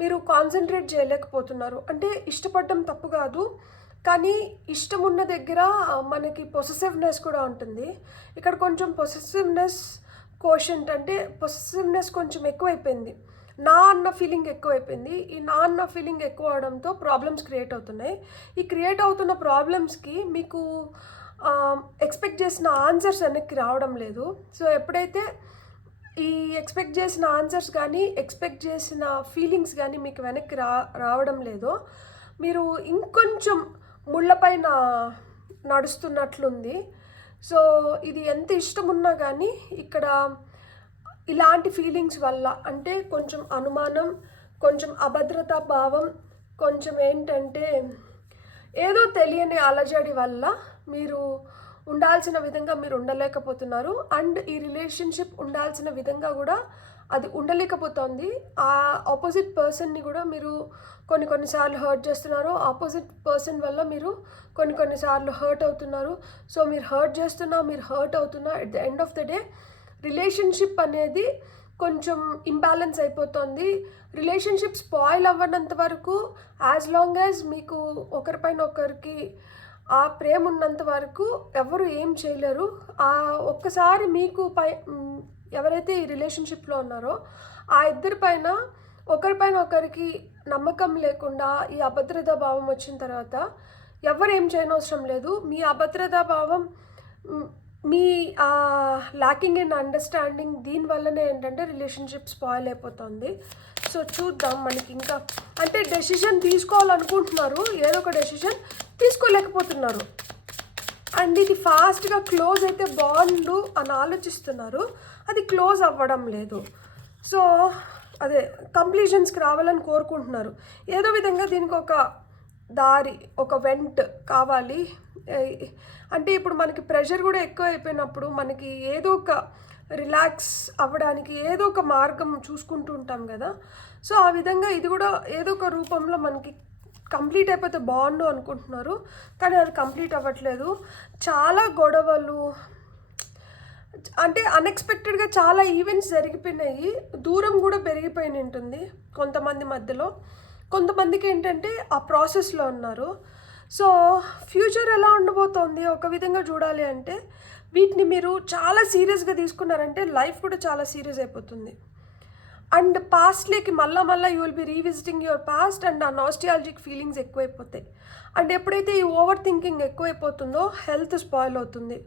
మీరు కాన్సన్ట్రేట్ చేయలేకపోతున్నారు. అంటే ఇష్టపడడం తప్పు కాదు, కానీ ఇష్టం ఉన్న దగ్గర మనకి పొసెసివ్నెస్ కూడా ఉంటుంది. ఇక్కడ కొంచెం పొసెసివ్నెస్ కోషెంట్ అంటే పొసెసివ్నెస్ కొంచెం ఎక్కువైపోయింది. నా అన్న ఫీలింగ్ ఎక్కువైపోయింది. ఈ నా అన్న ఫీలింగ్ ఎక్కువ అవడంతో ప్రాబ్లమ్స్ క్రియేట్ అవుతున్నాయి. ఈ క్రియేట్ అవుతున్న ప్రాబ్లమ్స్కి మీకు ఎక్స్పెక్ట్ చేసిన ఆన్సర్స్ వెనక్కి రావడం లేదు. సో ఎప్పుడైతే ఈ ఎక్స్పెక్ట్ చేసిన ఆన్సర్స్ కానీ ఎక్స్పెక్ట్ చేసిన ఫీలింగ్స్ కానీ మీకు వెనక్కి రావడం లేదో మీరు ఇంకొంచెం ముళ్ళపైన నడుస్తున్నట్లుంది. సో ఇది ఎంత ఇష్టం ఉన్నా కానీ ఇక్కడ ఇలాంటి ఫీలింగ్స్ వల్ల అంటే కొంచెం అనుమానం, కొంచెం అభద్రతా భావం, కొంచెం ఏంటంటే ఏదో తెలియని అలజడి వల్ల మీరు ఉండాల్సిన విధంగా మీరు ఉండలేకపోతున్నారు. అండ్ ఈ రిలేషన్షిప్ ఉండాల్సిన విధంగా కూడా అది ఉండలేకపోతుంది. ఆ ఆపోజిట్ పర్సన్ని కూడా మీరు కొన్నిసార్లు హర్ట్ చేస్తున్నారు. ఆపోజిట్ పర్సన్ వల్ల మీరు కొన్నిసార్లు హర్ట్ అవుతున్నారు. సో మీరు హర్ట్ అవుతున్నా at the end of the day relationship అనేది కొంచెం ఇంబ్యాలెన్స్ అయిపోతుంది. రిలేషన్షిప్ స్పాయిల్ అవ్వనంత వరకు యాజ్ లాంగ్ యాజ్ మీకు ఒకరిపైన ఒకరికి ఆ ప్రేమ ఉన్నంత వరకు ఎవరు ఏం చేయలేరు. ఒక్కసారి మీకు ఎవరైతే ఈ రిలేషన్షిప్లో ఉన్నారో ఆ ఇద్దరి పైన ఒకరిపైన ఒకరికి నమ్మకం లేకుండా ఈ అభద్రతా భావం వచ్చిన తర్వాత ఎవరు ఏం చేయనవసరం లేదు. మీ అభద్రతా భావం, మీ ల్యాకింగ్ ఇన్ అండర్స్టాండింగ్ దీనివల్లనే ఏంటంటే రిలేషన్షిప్ స్పాయిల్ అయిపోతుంది. సో చూద్దాం మనకి ఇంకా అంటే డెసిషన్ తీసుకోవాలనుకుంటున్నారు, ఏదో ఒక డెసిషన్ తీసుకోలేకపోతున్నారు. అండ్ ఇది ఫాస్ట్గా క్లోజ్ అయితే బాగుండు అని ఆలోచిస్తున్నారు, అది క్లోజ్ అవ్వడం లేదు. సో అదే కంప్లీషన్స్కి రావాలని కోరుకుంటున్నారు. ఏదో విధంగా దీనికి ఒక దారి, ఒక వెంట్ కావాలి. అంటే ఇప్పుడు మనకి ప్రెషర్ కూడా ఎక్కువ అయిపోయినప్పుడు మనకి ఏదో ఒక రిలాక్స్ అవ్వడానికి ఏదో ఒక మార్గం చూసుకుంటూ ఉంటాం కదా. సో ఆ విధంగా ఇది కూడా ఏదో ఒక రూపంలో మనకి కంప్లీట్ అయిపోతే బాగుండు అనుకుంటున్నారు, కానీ అది కంప్లీట్ అవ్వట్లేదు. చాలా గొడవలు అంటే అన్ఎక్స్పెక్టెడ్గా చాలా ఈవెంట్స్ జరిగిపోయినాయి. దూరం కూడా పెరిగిపోయి ఉంటుంది కొంతమంది మధ్యలో. కొంతమందికి ఏంటంటే ఆ ప్రాసెస్లో ఉన్నారు. సో ఫ్యూచర్ ఎలా ఉండబోతోంది ఒక విధంగా చూడాలి అంటే వీటిని మీరు చాలా సీరియస్గా తీసుకున్నారంటే లైఫ్ కూడా చాలా సీరియస్ అయిపోతుంది. అండ్ పాస్ట్లోకి మళ్ళీ you will be revisiting your past and ఆ నాస్టాలజిక్ ఫీలింగ్స్ ఎక్కువైపోతాయి. అండ్ ఎప్పుడైతే ఈ ఓవర్ థింకింగ్ ఎక్కువైపోతుందో హెల్త్ స్పాయిల్ అవుతుంది.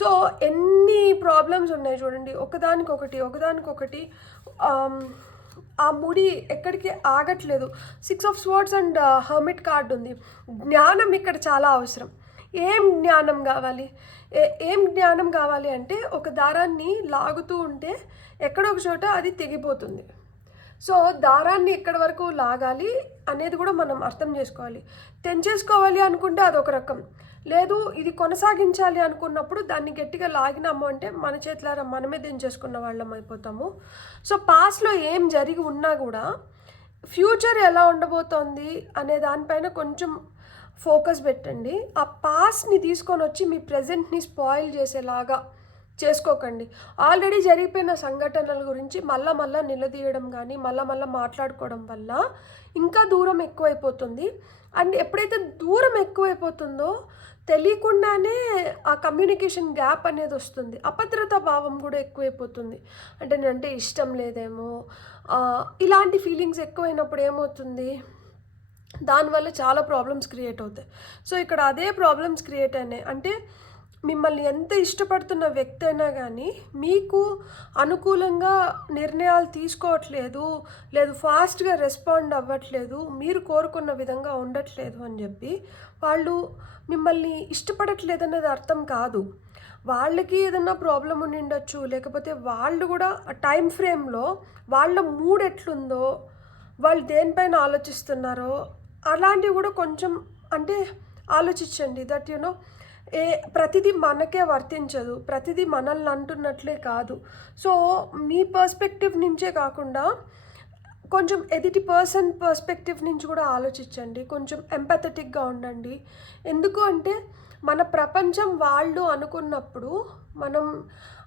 సో ఎన్ని ప్రాబ్లమ్స్ ఉన్నాయి చూడండి, ఒకదానికొకటి ఆ ముడి ఎక్కడికి ఆగట్లేదు. 6 of Swords and hermit card ఉంది. జ్ఞానం ఇక్కడ చాలా అవసరం. ఏం జ్ఞానం కావాలి అంటే ఒక దారాన్ని లాగుతూ ఉంటే ఎక్కడో ఒక చోట అది తెగిపోతుంది. సో దారాన్ని ఎక్కడి వరకు లాగాలి అనేది కూడా మనం అర్థం చేసుకోవాలి. తెంచేసుకోవాలి అనుకుంటే అదొక రకం, లేదు ఇది కొనసాగించాలి అనుకున్నప్పుడు దాన్ని గట్టిగా లాగినాము అంటే మన చేతులారా మనమే తెంచేసుకున్న వాళ్ళం అయిపోతాము. సో పాస్ట్లో ఏం జరిగి ఉన్నా కూడా ఫ్యూచర్ ఎలా ఉండబోతోంది అనే దానిపైన కొంచెం ఫోకస్ పెట్టండి. ఆ పాస్ట్ని తీసుకొని వచ్చి మీ ప్రజెంట్ని స్పాయిల్ చేసేలాగా చేసుకోకండి. ఆల్రెడీ జరిగిపోయిన సంఘటనల గురించి మళ్ళా నిలదీయడం కానీ మళ్ళా మాట్లాడుకోవడం వల్ల ఇంకా దూరం ఎక్కువైపోతుంది. అండ్ ఎప్పుడైతే దూరం ఎక్కువైపోతుందో తెలియకుండానే ఆ కమ్యూనికేషన్ గ్యాప్ అనేది వస్తుంది. అభద్రతా భావం కూడా ఎక్కువైపోతుంది. అంటే నేనంటే ఇష్టం లేదేమో, ఇలాంటి ఫీలింగ్స్ ఎక్కువైనప్పుడు ఏమవుతుంది, దానివల్ల చాలా ప్రాబ్లమ్స్ క్రియేట్ అవుతాయి. సో ఇక్కడ అదే ప్రాబ్లమ్స్ క్రియేట్ అయినాయి. అంటే మిమ్మల్ని ఎంత ఇష్టపడుతున్న వ్యక్తి అయినా కానీ మీకు అనుకూలంగా నిర్ణయాలు తీసుకోవట్లేదు, లేదు ఫాస్ట్గా రెస్పాండ్ అవ్వట్లేదు, మీరు కోరుకున్న విధంగా ఉండట్లేదు అని చెప్పి వాళ్ళు మిమ్మల్ని ఇష్టపడట్లేదనేది అర్థం కాదు. వాళ్ళకి ఏదన్నా ప్రాబ్లం ఉండి ఉండొచ్చు, లేకపోతే వాళ్ళు కూడా టైం ఫ్రేమ్లో వాళ్ళ మూడ్ ఎట్లుందో, వాళ్ళు దేనిపైన ఆలోచిస్తున్నారో అలాంటివి కూడా కొంచెం అంటే ఆలోచించండి. దట్ యునో ప్రతిదీ మనకే వర్తించదు, ప్రతిదీ మనల్ని అంటున్నట్లే కాదు. సో మీ పర్స్పెక్టివ్ నుంచే కాకుండా కొంచెం ఎదుటి పర్సన్ పర్స్పెక్టివ్ నుంచి కూడా ఆలోచించండి. కొంచెం ఎంపథెటిక్గా ఉండండి. ఎందుకు అంటే మన ప్రపంచం వాళ్ళు అనుకున్నప్పుడు మనం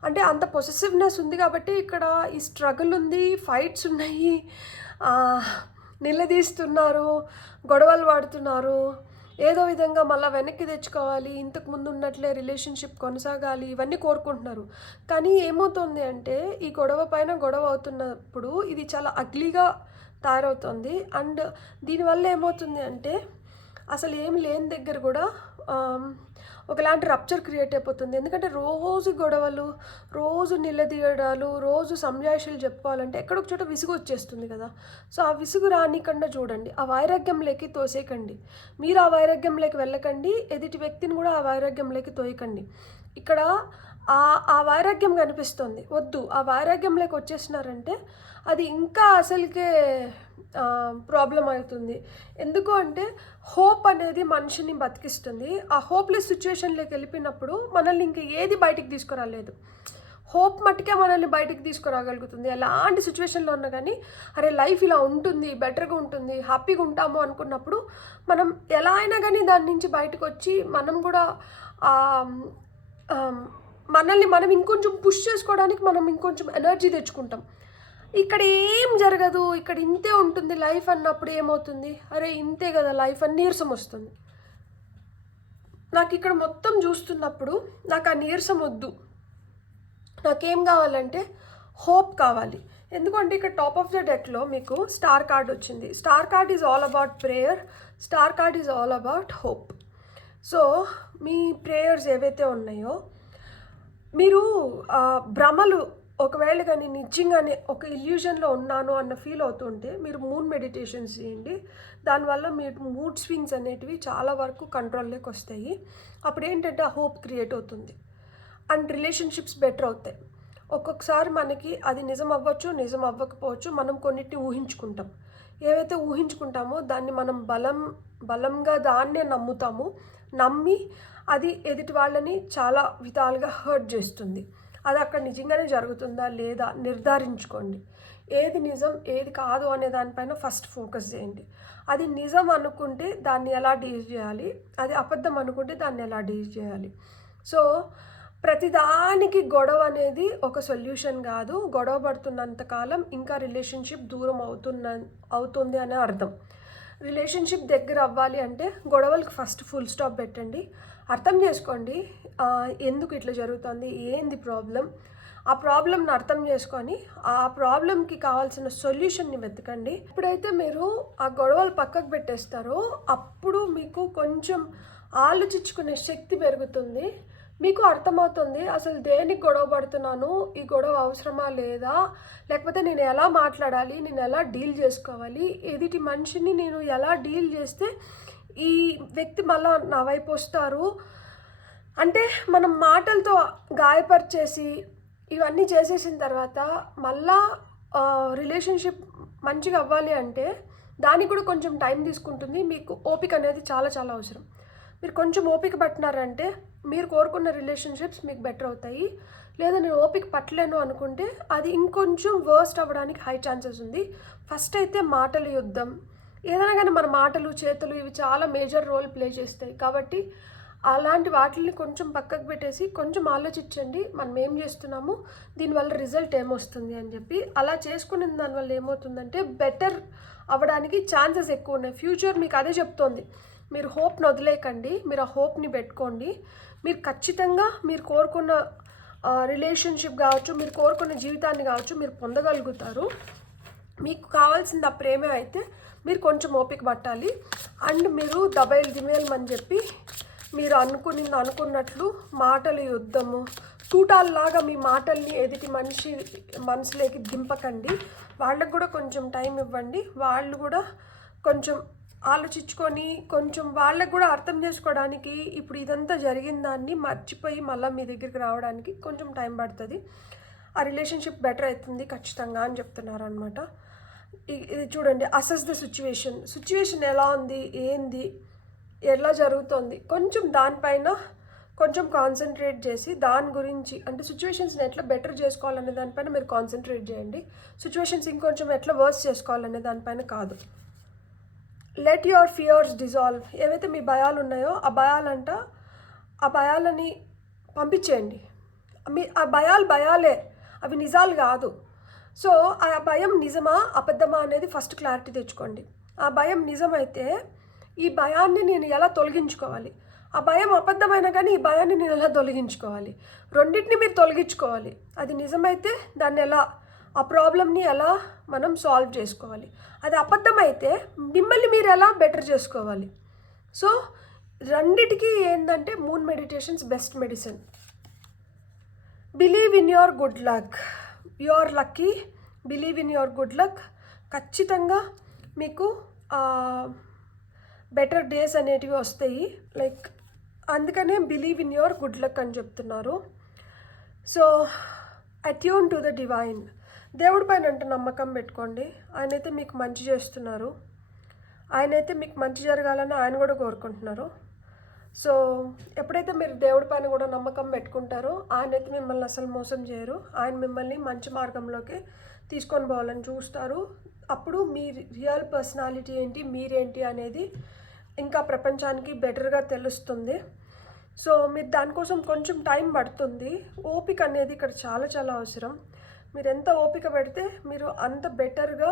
అంటే అంత పొసెసివ్నెస్ ఉంది కాబట్టి ఇక్కడ ఈ స్ట్రగుల్ ఉంది, ఫైట్స్ ఉన్నాయి, నిలదీస్తున్నారు, గొడవలు పడుతున్నారు, ఏదో విధంగా మళ్ళీ వెనక్కి తెచ్చుకోవాలి, ఇంతకు ముందు ఉన్నట్లే రిలేషన్షిప్ కొనసాగాలి, ఇవన్నీ కోరుకుంటున్నారు. కానీ ఏమవుతుంది అంటే ఈ గొడవ పైన గొడవ అవుతున్నప్పుడు ఇది చాలా అగ్లీగా తయారవుతుంది. అండ్ దీనివల్ల ఏమవుతుంది అంటే అసలు ఏం లేని దగ్గర కూడా ఒకలాంటి రప్చర్ క్రియేట్ అయిపోతుంది. ఎందుకంటే రోజు గొడవలు, రోజు నిలదీయడాలు, రోజు సంజాయిషీలు చెప్పుకోవాలంటే ఎక్కడొక చోట విసుగు వచ్చేస్తుంది కదా. సో ఆ విసుగు రానికుండా చూడండి, ఆ వైరాగ్యంలోకి తోసేయకండి. మీరు ఆ వైరాగ్యంలోకి వెళ్ళకండి, ఎదుటి వ్యక్తిని కూడా ఆ వైరాగ్యంలోకి తోయకండి. ఇక్కడ ఆ వైరాగ్యం కనిపిస్తుంది, వద్దు. ఆ వైరాగ్యంలోకి వచ్చేసినారంటే అది ఇంకా అసలుకే ప్రాబ్లం అవుతుంది. ఎందుకు అంటే హోప్ అనేది మనిషిని బతికిస్తుంది. ఆ హోప్లెస్ సిచ్యువేషన్లోకి వెళ్ళిపోయినప్పుడు మనల్ని ఇంక ఏది బయటికి తీసుకురాలేదు. హోప్ మట్టుకే మనల్ని బయటికి తీసుకురాగలుగుతుంది. ఎలాంటి సిచ్యువేషన్లో ఉన్నా కానీ అరే లైఫ్ ఇలా ఉంటుంది, బెటర్గా ఉంటుంది, హ్యాపీగా ఉంటాము అనుకున్నప్పుడు మనం ఎలా అయినా కానీ దాని నుంచి బయటకు వచ్చి మనం కూడా మనల్ని మనం ఇంకొంచెం పుష్ చేసుకోవడానికి మనం ఇంకొంచెం ఎనర్జీ తెచ్చుకుంటాం. ఇక్కడ ఏం జరగదు, ఇక్కడ ఇంతే ఉంటుంది లైఫ్ అన్నప్పుడు ఏమవుతుంది, అరే ఇంతే కదా లైఫ్ అని నీరసం వస్తుంది. నాకు ఇక్కడ మొత్తం చూస్తున్నప్పుడు నాకు ఆ నీరసం వద్దు. నాకేం కావాలంటే హోప్ కావాలి. ఎందుకంటే ఇక్కడ టాప్ ఆఫ్ ద డెక్లో మీకు స్టార్ కార్డ్ వచ్చింది. Star card is all about prayer, star card is all about hope. So me prayers ఏవైతే ఉన్నాయో, మీరు భ్రమలు ఒకవేళ కానీ నిజంగానే ఒక ఇల్యూజన్లో ఉన్నాను అన్న ఫీల్ అవుతుంటే మీరు మూన్ మెడిటేషన్స్ చేయండి. దానివల్ల మీరు మూడ్ స్వింగ్స్ అనేటివి చాలా వరకు కంట్రోల్లోకి వస్తాయి. అప్పుడు ఏంటంటే ఆ హోప్ క్రియేట్ అవుతుంది అండ్ రిలేషన్షిప్స్ బెటర్ అవుతాయి. ఒక్కొక్కసారి మనకి అది నిజం అవ్వచ్చు, నిజం అవ్వకపోవచ్చు. మనం కొన్నిటిని ఊహించుకుంటాం. ఏవైతే ఊహించుకుంటామో దాన్ని మనం బలంగా దాన్నే నమ్ముతాము. నమ్మి అది ఎదుటి వాళ్ళని చాలా విధాలుగా హర్ట్ చేస్తుంది. అది అక్కడ నిజంగానే జరుగుతుందా లేదా నిర్ధారించుకోండి. ఏది నిజం ఏది కాదు అనే దానిపైన ఫస్ట్ ఫోకస్ చేయండి. అది నిజం అనుకుంటే దాన్ని ఎలా డీల్ చేయాలి, అది అబద్ధం అనుకుంటే దాన్ని ఎలా డీల్ చేయాలి. సో ప్రతిదానికి గొడవ అనేది ఒక సొల్యూషన్ కాదు. గొడవ పడుతున్నంతకాలం ఇంకా రిలేషన్షిప్ దూరం అవుతుంది అనే అర్థం. రిలేషన్షిప్ దగ్గర అవ్వాలి అంటే గొడవలకు ఫస్ట్ ఫుల్ స్టాప్ పెట్టండి. అర్థం చేసుకోండి ఎందుకు ఇట్లా జరుగుతుంది, ఏంది ప్రాబ్లం. ఆ ప్రాబ్లమ్ని అర్థం చేసుకొని ఆ ప్రాబ్లంకి కావాల్సిన సొల్యూషన్ని వెతకండి. ఎప్పుడైతే మీరు ఆ గొడవలు పక్కకు పెట్టేస్తారో అప్పుడు మీకు కొంచెం ఆలోచించుకునే శక్తి పెరుగుతుంది. మీకు అర్థమవుతుంది అసలు దేనికి గొడవ పడుతున్నాను, ఈ గొడవ అవసరమా లేదా, లేకపోతే నేను ఎలా మాట్లాడాలి, నేను ఎలా డీల్ చేసుకోవాలి, ఎదుటి మనిషిని నేను ఎలా డీల్ చేస్తే ఈ వ్యక్తి మళ్ళా నా వైపు వస్తారు. అంటే మనం మాటలతో గాయపరిచేసి ఇవన్నీ చేసేసిన తర్వాత మళ్ళా రిలేషన్షిప్ మంచిగా అవ్వాలి అంటే దానికి కూడా కొంచెం టైం తీసుకుంటుంది. మీకు ఓపిక అనేది చాలా చాలా అవసరం. మీరు కొంచెం ఓపిక పట్టినారంటే మీరు కోరుకున్న రిలేషన్షిప్స్ మీకు బెటర్ అవుతాయి. లేదా నేను ఓపిక పట్టలేను అనుకుంటే అది ఇంకొంచెం వర్స్ట్ అవ్వడానికి హై ఛాన్సెస్ ఉంది. ఫస్ట్ అయితే మాటల యుద్ధం, ఏదైనా కానీ మన మాటలు చేతులు ఇవి చాలా మేజర్ రోల్ ప్లే చేస్తాయి. కాబట్టి అలాంటి వాటిని కొంచెం పక్కకు పెట్టేసి కొంచెం ఆలోచించండి మనం ఏం చేస్తున్నాము, దీనివల్ల రిజల్ట్ ఏమొస్తుంది అని చెప్పి. అలా చేసుకునే దానివల్ల ఏమవుతుందంటే బెటర్ అవ్వడానికి ఛాన్సెస్ ఎక్కువ ఉన్నాయి. ఫ్యూచర్ మీకు అదే చెప్తోంది. మీరు హోప్ని వదిలేకండి, మీరు ఆ హోప్ని పెట్టుకోండి. మీరు ఖచ్చితంగా మీరు కోరుకున్న రిలేషన్షిప్ కావచ్చు, మీరు కోరుకున్న జీవితాన్ని కావచ్చు మీరు పొందగలుగుతారు. మీకు కావాల్సింది ఆ ప్రేమే అయితే మీరు కొంచెం ఓపిక పట్టాలి. అండ్ మీరు దబైలు దిమేయమని చెప్పి మీరు అనుకున్నట్లు మాటలు యుద్ధము తూటాల్లాగా మీ మాటల్ని ఎదుటి మనసులోకి దింపకండి. వాళ్ళకు కూడా కొంచెం టైం ఇవ్వండి. వాళ్ళు కూడా కొంచెం ఆలోచించుకొని కొంచెం వాళ్ళకు కూడా అర్థం చేసుకోవడానికి ఇప్పుడు ఇదంతా జరిగిన దాన్ని మర్చిపోయి మళ్ళీ మీ దగ్గరికి రావడానికి కొంచెం టైం పడుతుంది. ఆ రిలేషన్షిప్ బెటర్ అవుతుంది ఖచ్చితంగా అని చెప్తున్నారు అనమాట. ఇది చూడండి, అసెస్ ద సిచ్యువేషన్ ఎలా ఉంది, ఏంది, ఎలా జరుగుతుంది, కొంచెం దానిపైన కొంచెం కాన్సన్ట్రేట్ చేసి దాని గురించి అంటే సిచ్యువేషన్స్ని ఎట్లా బెటర్ చేసుకోవాలనే దానిపైన మీరు కాన్సన్ట్రేట్ చేయండి. సిచ్యువేషన్స్ ఇంకొంచెం ఎట్లా వర్స్ చేసుకోవాలనే దానిపైన కాదు. Let your fears dissolve. ఏవైతే మీ భయాలు ఉన్నాయో ఆ భయాలని పంపించేయండి. ఆ భయాలే, అవి నిజాలు కాదు. సో ఆ భయం నిజమా అబద్ధమా అనేది ఫస్ట్ క్లారిటీ తెచ్చుకోండి. ఆ భయం నిజమైతే ఈ భయాన్ని నేను ఎలా తొలగించుకోవాలి, ఆ భయం అబద్ధమైనా కానీ ఈ భయాన్ని నేను ఎలా తొలగించుకోవాలి, రెండింటిని మీరు తొలగించుకోవాలి. అది నిజమైతే దాన్ని ఎలా, ఆ ప్రాబ్లమ్ని ఎలా మనం సాల్వ్ చేసుకోవాలి, అది అబద్ధమైతే మిమ్మల్ని మీరు ఎలా బెటర్ చేసుకోవాలి. సో రెండిటికి ఏంటంటే moon meditations best medicine. Believe in your good luck, you are lucky, believe in your good luck. ఖచ్చితంగా మీకు బెటర్ డేస్ అనేటివి వస్తాయి. లైక్ అందుకనే believe in your good luck అని చెప్తున్నారు. So attune to the divine, దేవుడి పైన అంటే నమ్మకం పెట్టుకోండి. ఆయనైతే మీకు మంచి చేస్తున్నారు, ఆయనైతే మీకు మంచి జరగాలని ఆయన కూడా కోరుకుంటున్నారు. సో ఎప్పుడైతే మీరు దేవుడి పైన కూడా నమ్మకం పెట్టుకుంటారో ఆయనైతే మిమ్మల్ని అసలు మోసం చేయరు. ఆయన మిమ్మల్ని మంచి మార్గంలోకి తీసుకొని పోవాలని చూస్తారు. అప్పుడు మీ రియల్ పర్సనాలిటీ ఏంటి, మీరేంటి అనేది ఇంకా ప్రపంచానికి బెటర్గా తెలుస్తుంది. సో మీరు దానికోసం కొంచెం టైం పడుతుంది. ఓపిక అనేది ఇక్కడ చాలా చాలా అవసరం. మీరు ఎంత ఓపిక పెడితే మీరు అంత బెటర్గా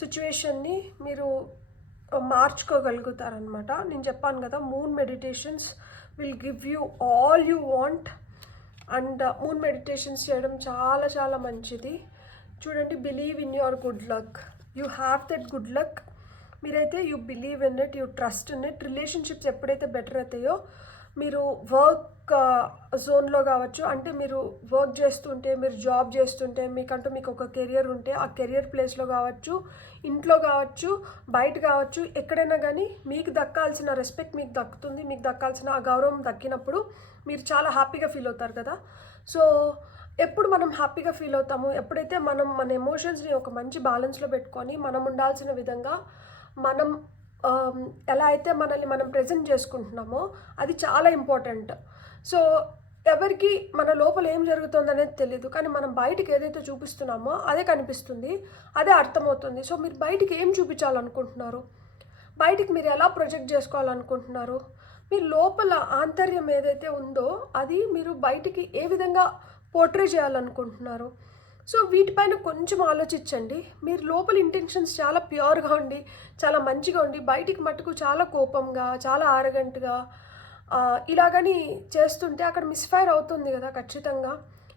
సిచ్యువేషన్ని మీరు మార్చుకోగలుగుతారనమాట. నేను చెప్పాను కదా, moon meditations will give you all you want. And moon meditations చేయడం చాలా చాలా మంచిది. చూడండి, believe in your good luck, you have that good luck. మీరైతే you believe in it, you trust in it. Relationships ఎప్పుడైతే బెటర్ అవుతాయో, మీరు work జోన్లో కావచ్చు, అంటే మీరు వర్క్ చేస్తుంటే, మీరు జాబ్ చేస్తుంటే, మీకంటూ మీకు ఒక కెరియర్ ఉంటే ఆ కెరియర్ ప్లేస్లో కావచ్చు, ఇంట్లో కావచ్చు, బయట కావచ్చు, ఎక్కడైనా కానీ మీకు దక్కాల్సిన రెస్పెక్ట్ మీకు దక్కుతుంది. మీకు దక్కాల్సిన ఆ గౌరవం దక్కినప్పుడు మీరు చాలా హ్యాపీగా ఫీల్ అవుతారు కదా. సో ఎప్పుడు మనం హ్యాపీగా ఫీల్ అవుతాము, ఎప్పుడైతే మనం మన ఎమోషన్స్ని ఒక మంచి బ్యాలెన్స్లో పెట్టుకొని మనం ఉండాల్సిన విధంగా మనం ఎలా అయితే మనల్ని మనం ప్రజెంట్ చేసుకుంటున్నామో అది చాలా ఇంపార్టెంట్. సో ఎవరికి మన లోపల ఏం జరుగుతుంది అనేది తెలియదు, కానీ మనం బయటికి ఏదైతే చూపిస్తున్నామో అదే కనిపిస్తుంది, అదే అర్థమవుతుంది. సో మీరు బయటికి ఏం చూపించాలనుకుంటున్నారు, బయటికి మీరు ఎలా ప్రొజెక్ట్ చేసుకోవాలనుకుంటున్నారు, మీ లోపల ఆంతర్యం ఏదైతే ఉందో అది మీరు బయటికి ఏ విధంగా పోర్ట్రే చేయాలనుకుంటున్నారు. సో వీటిపైన కొంచెం ఆలోచించండి. మీరు లోపల ఇంటెన్షన్స్ చాలా ప్యూర్గా ఉండి, చాలా మంచిగా ఉండి, బయటికి మట్టుకు చాలా కోపంగా, చాలా ఆరగంట్గా ఇలాగని చేస్తుంటే అక్కడ మిస్ఫైర్ అవుతుంది కదా ఖచ్చితంగా.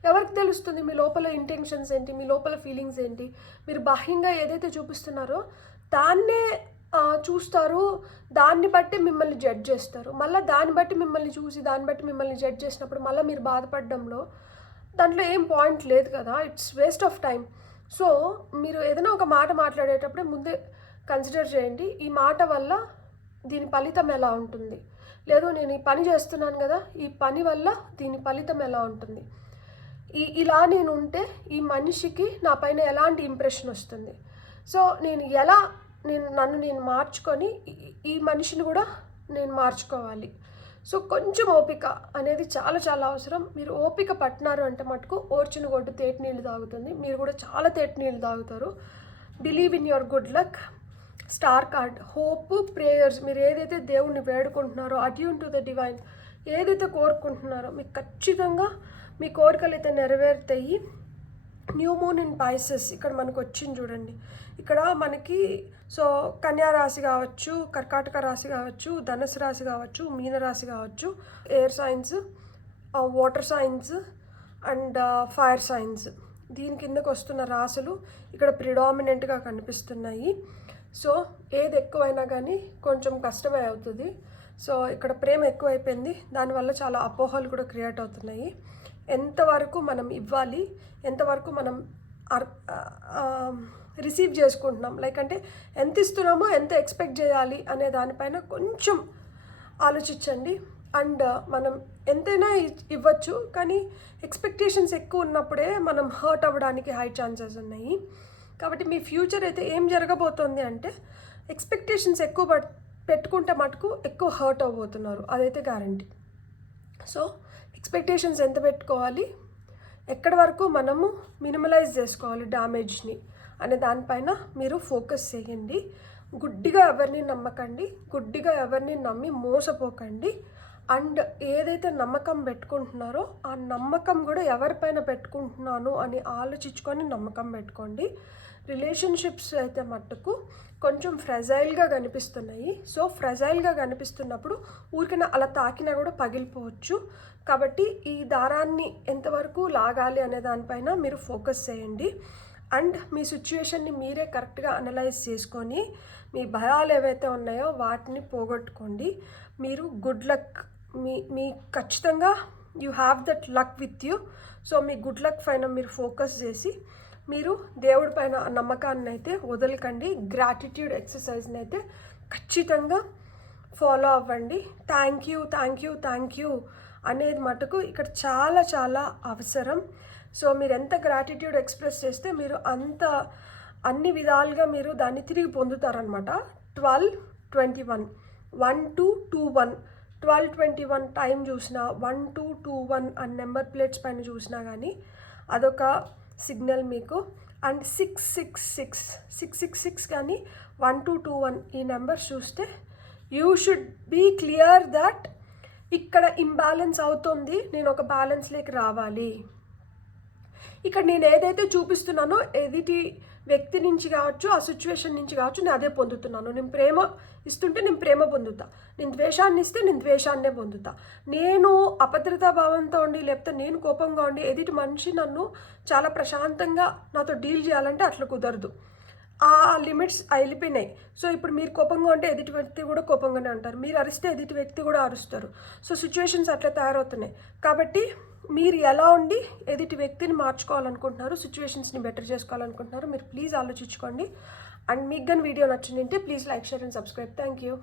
ఎవరికి తెలుస్తుంది మీ లోపల ఇంటెన్షన్స్ ఏంటి, మీ లోపల ఫీలింగ్స్ ఏంటి. మీరు బాహ్యంగా ఏదైతే చూపిస్తున్నారో దాన్నే చూస్తారు, దాన్ని బట్టి మిమ్మల్ని జడ్జ్ చేస్తారు. మళ్ళీ దాన్ని బట్టి మిమ్మల్ని చూసి దాన్ని బట్టి మిమ్మల్ని జడ్జ్ చేసినప్పుడు మళ్ళీ మీరు బాధపడడంలో దాంట్లో ఏం పాయింట్ లేదు కదా, it's waste of time. So మీరు ఏదైనా ఒక మాట మాట్లాడేటప్పుడే ముందే కన్సిడర్ చేయండి, ఈ మాట వల్ల దీని ఫలితం ఎలా ఉంటుంది, లేదు నేను ఈ పని చేస్తున్నాను కదా, ఈ పని వల్ల దీని ఫలితం ఎలా ఉంటుంది, ఇలా నేను ఉంటే ఈ మనిషికి నా పైన ఎలాంటి ఇంప్రెషన్ వస్తుంది. సో నేను ఎలా నన్ను నేను మార్చుకొని ఈ మనిషిని కూడా నేను మార్చుకోవాలి. సో కొంచెం ఓపిక అనేది చాలా చాలా అవసరం. మీరు ఓపిక పట్టినారు అంటే మటుకు ఓర్చిన గొడ్డు తేటి నీళ్ళు తాగుతుంది, మీరు కూడా చాలా తేటి నీళ్ళు తాగుతారు. Believe in your good luck. Star card, hope, prayers. మీరు ఏదైతే దేవుణ్ణి వేడుకుంటున్నారో, అట్యూన్ టు ద డివైన్, ఏదైతే కోరుకుంటున్నారో మీకు ఖచ్చితంగా మీ కోరికలు అయితే నెరవేరుతాయి. న్యూ మూన్ ఇన్ పైసెస్ ఇక్కడ మనకు వచ్చింది చూడండి. ఇక్కడ మనకి సో కన్యా రాశి కావచ్చు, కర్కాటక రాశి కావచ్చు, ధనుసు రాశి కావచ్చు, మీన రాశి కావచ్చు, air science, water science and fire science, దీని కిందకు వస్తున్న రాశులు ఇక్కడ ప్రిడామినెంట్గా కనిపిస్తున్నాయి. సో ఏది ఎక్కువైనా కానీ కొంచెం కష్టమే అవుతుంది. సో ఇక్కడ ప్రేమ ఎక్కువైపోయింది, దానివల్ల చాలా అపోహలు కూడా క్రియేట్ అవుతున్నాయి. ఎంతవరకు మనం ఇవ్వాలి, ఎంతవరకు మనం రిసీవ్ చేసుకుంటున్నాం, లైక్ అంటే ఎంత ఇస్తున్నామో ఎంత ఎక్స్పెక్ట్ చేయాలి అనే దానిపైన కొంచెం ఆలోచించండి. అండ్ మనం ఎంతైనా ఇవ్వచ్చు, కానీ ఎక్స్పెక్టేషన్స్ ఎక్కువ ఉన్నప్పుడే మనం హర్ట్ అవ్వడానికి హై ఛాన్సెస్ ఉన్నాయి. కాబట్టి మీ ఫ్యూచర్ అయితే ఏం జరగబోతోంది అంటే ఎక్స్పెక్టేషన్స్ ఎక్కువ పెట్టుకుంటే మటుకు ఎక్కువ హర్ట్ అవ్వబోతున్నారు, అదైతే గ్యారంటీ. సో ఎక్స్పెక్టేషన్స్ ఎంత పెట్టుకోవాలి, ఎక్కడి వరకు మనము మినిమలైజ్ చేసుకోవాలి డ్యామేజ్ని అనే దానిపైన మీరు ఫోకస్ చేయండి. గుడ్డిగా ఎవరిని నమ్మకండి, గుడ్డిగా ఎవరిని నమ్మి మోసపోకండి. అండ్ ఏదైతే నమ్మకం పెట్టుకుంటున్నారో ఆ నమ్మకం కూడా ఎవరిపైన పెట్టుకుంటున్నాను అని ఆలోచించుకొని నమ్మకం పెట్టుకోండి. రిలేషన్షిప్స్ అయితే మట్టుకు కొంచెం ఫ్రెజైల్గా కనిపిస్తున్నాయి. సో ఫ్రెజైల్గా కనిపిస్తున్నప్పుడు ఊరికైనా అలా తాకినా కూడా పగిలిపోవచ్చు. కాబట్టి ఈ దారాన్ని ఎంతవరకు లాగాలి అనే దానిపైన మీరు ఫోకస్ చేయండి. అండ్ మీ సిచ్యువేషన్ని మీరే కరెక్ట్గా అనలైజ్ చేసుకొని మీ భయాలు ఏవైతే ఉన్నాయో వాటిని పోగొట్టుకోండి. మీరు గుడ్ లక్, మీ ఖచ్చితంగా you have that luck with you. So me good luck పైన మీరు ఫోకస్ చేసి మీరు దేవుడి పైన నమ్మకాన్ని అయితే వదలకండి. గ్రాటిట్యూడ్ ఎక్సర్సైజ్ని అయితే ఖచ్చితంగా ఫాలో అవ్వండి. Thank you thank you thank you అనేది మటుకు ఇక్కడ చాలా చాలా అవసరం. సో మీరు ఎంత గ్రాటిట్యూడ్ ఎక్స్ప్రెస్ చేస్తే మీరు అంత అన్ని విధాలుగా మీరు దాన్ని తిరిగి పొందుతారనమాట. 1221 1221 1221 టైం చూసినా 1221 అన్న నెంబర్ ప్లేట్స్ పైన చూసినా కానీ అదొక సిగ్నల్ మీకు. అండ్ 666 కానీ 1221 ఈ నెంబర్ చూస్తే you should be clear that ఇక్కడ ఇంబ్యాలెన్స్ అవుతుంది, నేను ఒక బ్యాలెన్స్లోకి రావాలి. ఇక్కడ నేను ఏదైతే చూపిస్తున్నానో ఎదుటి వ్యక్తి నుంచి కావచ్చు, ఆ సిచ్యువేషన్ నుంచి కావచ్చు, నేను అదే పొందుతున్నాను. నేను ప్రేమ ఇస్తుంటే నేను ప్రేమ పొందుతా, నేను ద్వేషాన్ని ఇస్తే నేను ద్వేషాన్నే పొందుతా. నేను అభద్రతా భావంతో ఉండి లేకపోతే నేను కోపంగా ఉండి ఎదుటి మనిషి నన్ను చాలా ప్రశాంతంగా నాతో డీల్ చేయాలంటే అట్లా కుదరదు. ఆ లిమిట్స్ వెళ్ళిపోయినాయి. సో ఇప్పుడు మీరు కోపంగా ఉంటే ఎదుటి వ్యక్తి కూడా కోపంగానే ఉంటారు, మీరు అరిస్తే ఎదుటి వ్యక్తి కూడా అరుస్తారు. సో సిచ్యువేషన్స్ అట్లా తయారవుతున్నాయి. కాబట్టి మీరు ఎలా ఉండి ఎదుటి వ్యక్తిని మార్చుకోవాలనుకుంటున్నారు, సిచ్యువేషన్స్ని బెటర్ చేసుకోవాలనుకుంటున్నారు, మీరు ప్లీజ్ ఆలోచించుకోండి. అండ్ మీకు కానీ వీడియో నచ్చిందంటే please like, share and subscribe. Thank you.